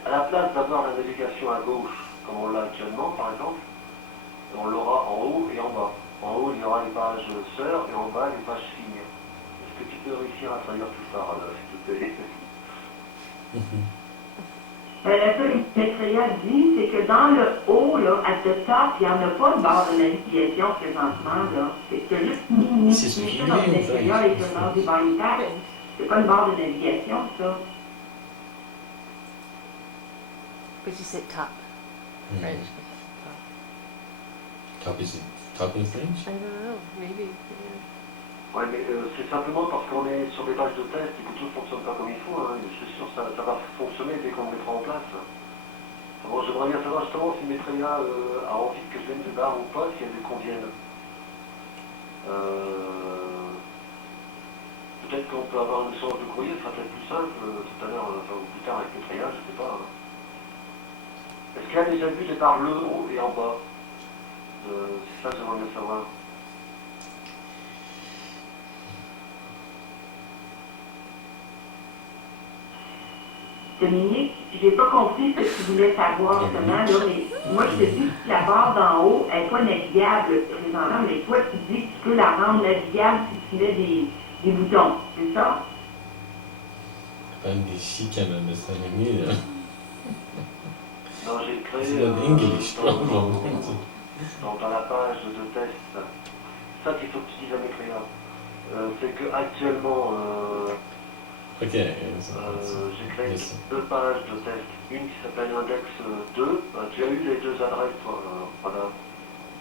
À la place d'avoir la navigation à gauche, comme on l'a actuellement par exemple, on l'aura en haut et en bas. En haut, il y aura les pages sœurs et en bas, les pages filles. Est-ce que tu peux réussir à traduire tout ça, Rada, s'il te plaît? Ça, Maitreya dit, c'est que dans le haut, là, à ce top, il n'y en a pas de barre de navigation présentement. Là. C'est juste Mission of Maitreya et Journal Divine Path. C'est pas une barre de navigation, ça. But you said top, right? Top is in French? I don't know, maybe. Ouais, mais c'est simplement parce qu'on est sur des pages de test et que tout ne fonctionne pas comme il faut. Hein. Je suis sûr que ça va fonctionner dès qu'on le mettra en place. Bon, j'aimerais bien savoir justement si Maitreya a envie que je mette des barres ou pas, si elles lui conviennent. Peut-être qu'on peut avoir une échange de courrier, ce sera peut-être plus simple tout à l'heure, enfin, ou plus tard avec Maitreya, je ne sais pas. Hein. Est-ce qu'elle a déjà vu les barres le haut et en bas? C'est ça que j'aimerais bien savoir. Dominique, j'ai pas compris ce que tu voulais savoir seulement, là, mais moi je te dis que la barre d'en haut n'est pas navigable présentement, mais toi tu dis que tu peux la rendre navigable si tu mets des boutons, c'est ça? And she can understand me. Non, j'ai It's créé an English problem. dans la page de test. Ça qu'il faut que tu dises à Maitreya. C'est que actuellement, Okay. j'ai créé deux pages de test. Une qui s'appelle index 2. Tu as eu les deux adresses, toi, Rada.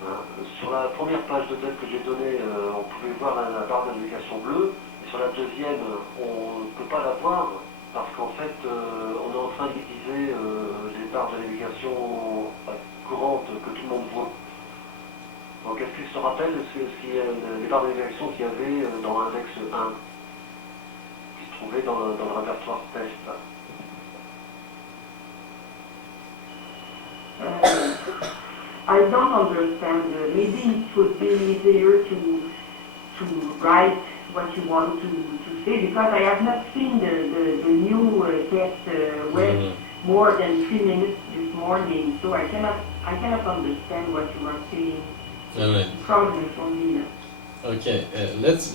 Hein. Sur la première page de test que j'ai donnée, on pouvait voir la barre de navigation bleue. Et sur la deuxième, on ne peut pas la voir parce qu'en fait, on est en train d'utiliser les barres de navigation courantes que tout le monde voit. Donc, est-ce qu'il se rappelle les barres de navigation qu'il y avait dans l'index 1 qui se trouvait dans le répertoire test? I don't understand. Maybe it would be easier to write what you want to say because I have not seen the new test web more than 3 minutes this morning, so I cannot understand what you are saying. All right. Problem for me. Okay. Let's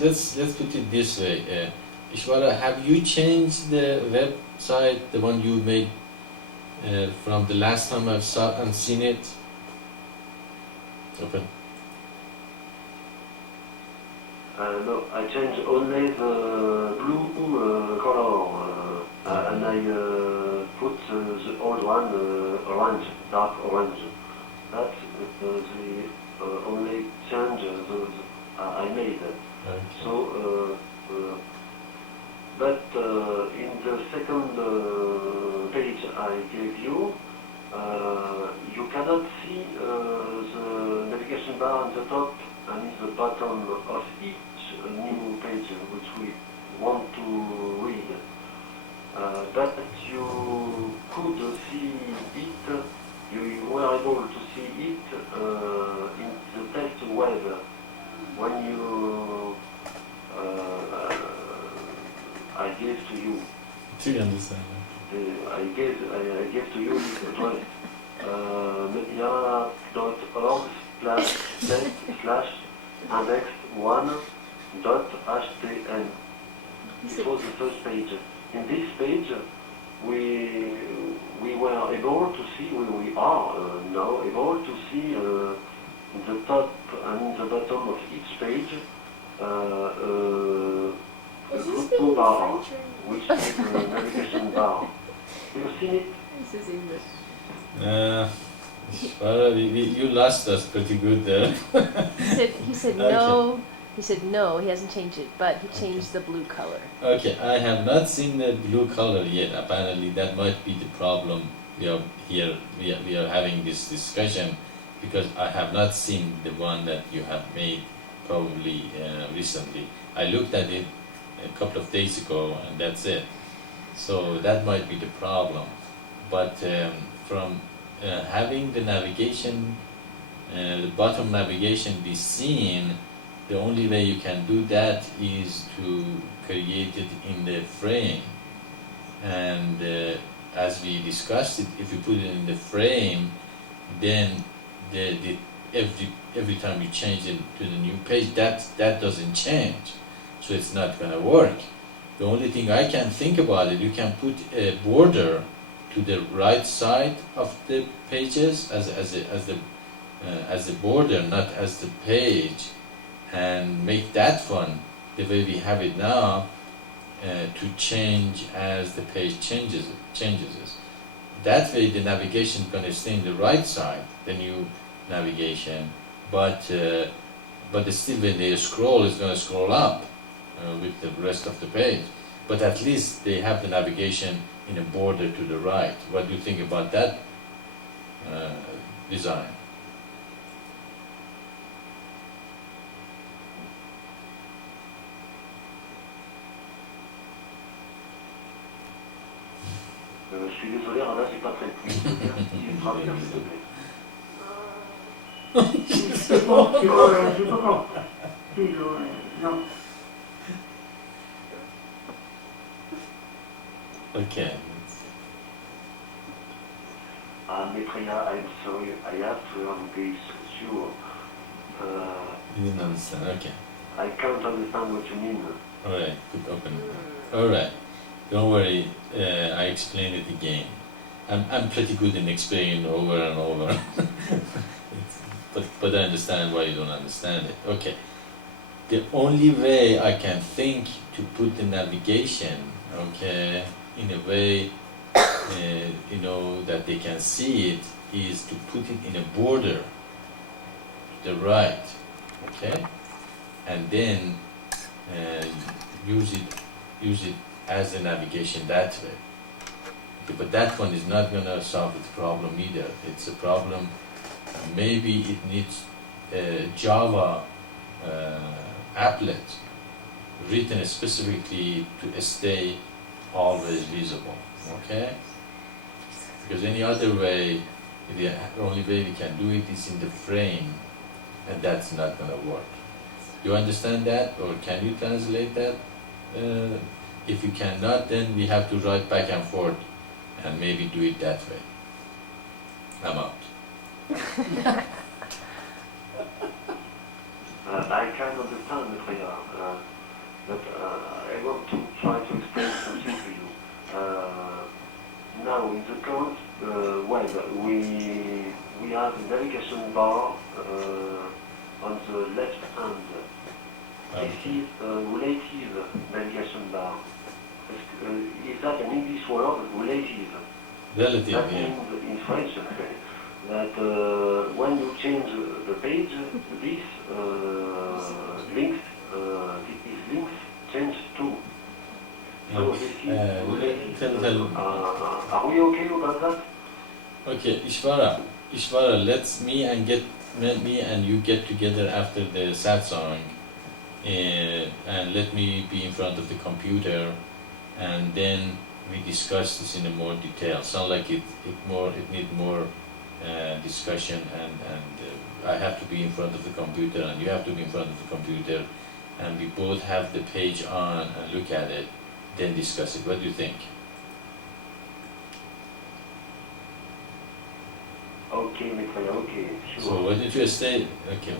put it this way. Ishwara, have you changed the website, the one you made from the last time I've saw and seen it? Open. No, I changed only the blue color and I put the old one orange, dark orange. That's the only change I made. Okay. So, but in the second page I gave you, you cannot see the navigation bar on the top and in the bottom of each new page which we want to read. But you could see it, you were able to see it in the test web when you I gave to you. Do you understand? I gave to you this address media.org/test/index1.htm. It was the first page. In this page, we were able to see, we are now able to see in the top and in the bottom of each page Is this blue being bar, French or which is the navigation bar. You see it? This is English. Ishwara, you lost us pretty good there. He said Okay. no. He said no, he hasn't changed it, but he changed the blue color. Okay, I have not seen the blue color yet. Apparently, that might be the problem. We are having this discussion because I have not seen the one that you have made probably recently. I looked at it a couple of days ago, and that's it. So that might be the problem. But from having the navigation, the bottom navigation be seen, the only way you can do that is to create it in the frame. And as we discussed it, if you put it in the frame, then the every time you change it to the new page, that doesn't change, so it's not gonna work. The only thing I can think about it, you can put a border to the right side of the pages as the border, not as the page, and make that one the way we have it now, to change as the page changes. That way the navigation is going to stay in the right side, the new navigation, but still when they scroll, it's going to scroll up with the rest of the page. But at least they have the navigation in a border to the right. What do you think about that design? Je suis désolé, Rada, j'ai pas très compris. Il est traduire, s'il te plaît. Je peux pas. Non. Okay. Maitreya, I'm sorry, I have to engage you. You didn't understand, okay. I can't understand what you mean. Alright, good open. Alright, don't worry, I explain it again. I'm pretty good in explaining over and over. but I understand why you don't understand it. Okay. The only way I can think to put the navigation, okay, in a way, that they can see it, is to put it in a border to the right, okay, and then use it as a navigation that way. Okay, but that one is not going to solve the problem either. It's a problem. Maybe it needs a Java applet written specifically to stay always visible, okay? Because any other way, the only way we can do it is in the frame, and that's not going to work. You understand that, or can you translate that? If you cannot, then we have to write back and forth and maybe do it that way. I'm out. I can understand, Maitreya, but I want to try to explain something to you. Now, in the current web, we have a navigation bar on the left hand. This is a relative navigation bar. Is that an English word, relative? Relative, That yeah. means in French that when you change the page, these links change too. So this is relative. Are we okay about that? Okay, Ishvara, let's me and you get together after the Satsang, and let me be in front of the computer, and then we discuss this in a more detail. Sound like it need more discussion, and I have to be in front of the computer, and you have to be in front of the computer, and we both have the page on and look at it, then discuss it. What do you think? Okay, Maitreya, okay, sure. So why don't you stay? Okay,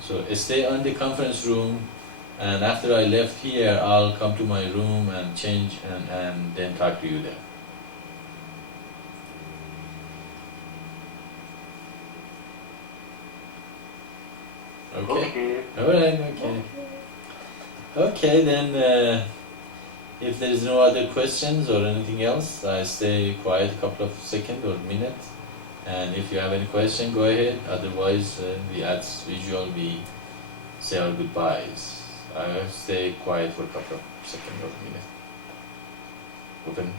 so stay on the conference room, and after I left here, I'll come to my room and change and then talk to you there. Okay. All right. Okay. Okay, then. If there is no other questions or anything else, I stay quiet a couple of seconds or minutes. And if you have any question, go ahead. Otherwise, we, as usual, we say our goodbyes. I will stay quiet for a couple of seconds or minutes. Open.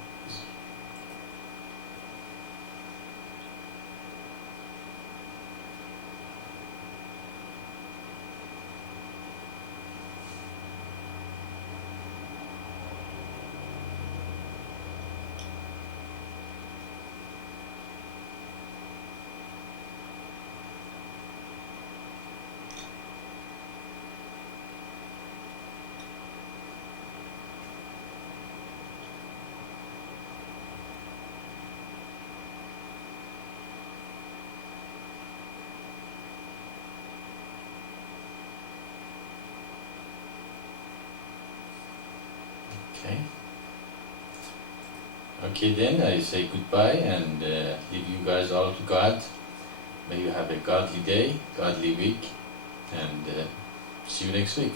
Okay. Okay, then I say goodbye and leave you guys all to God. May you have a godly day, godly week, and see you next week.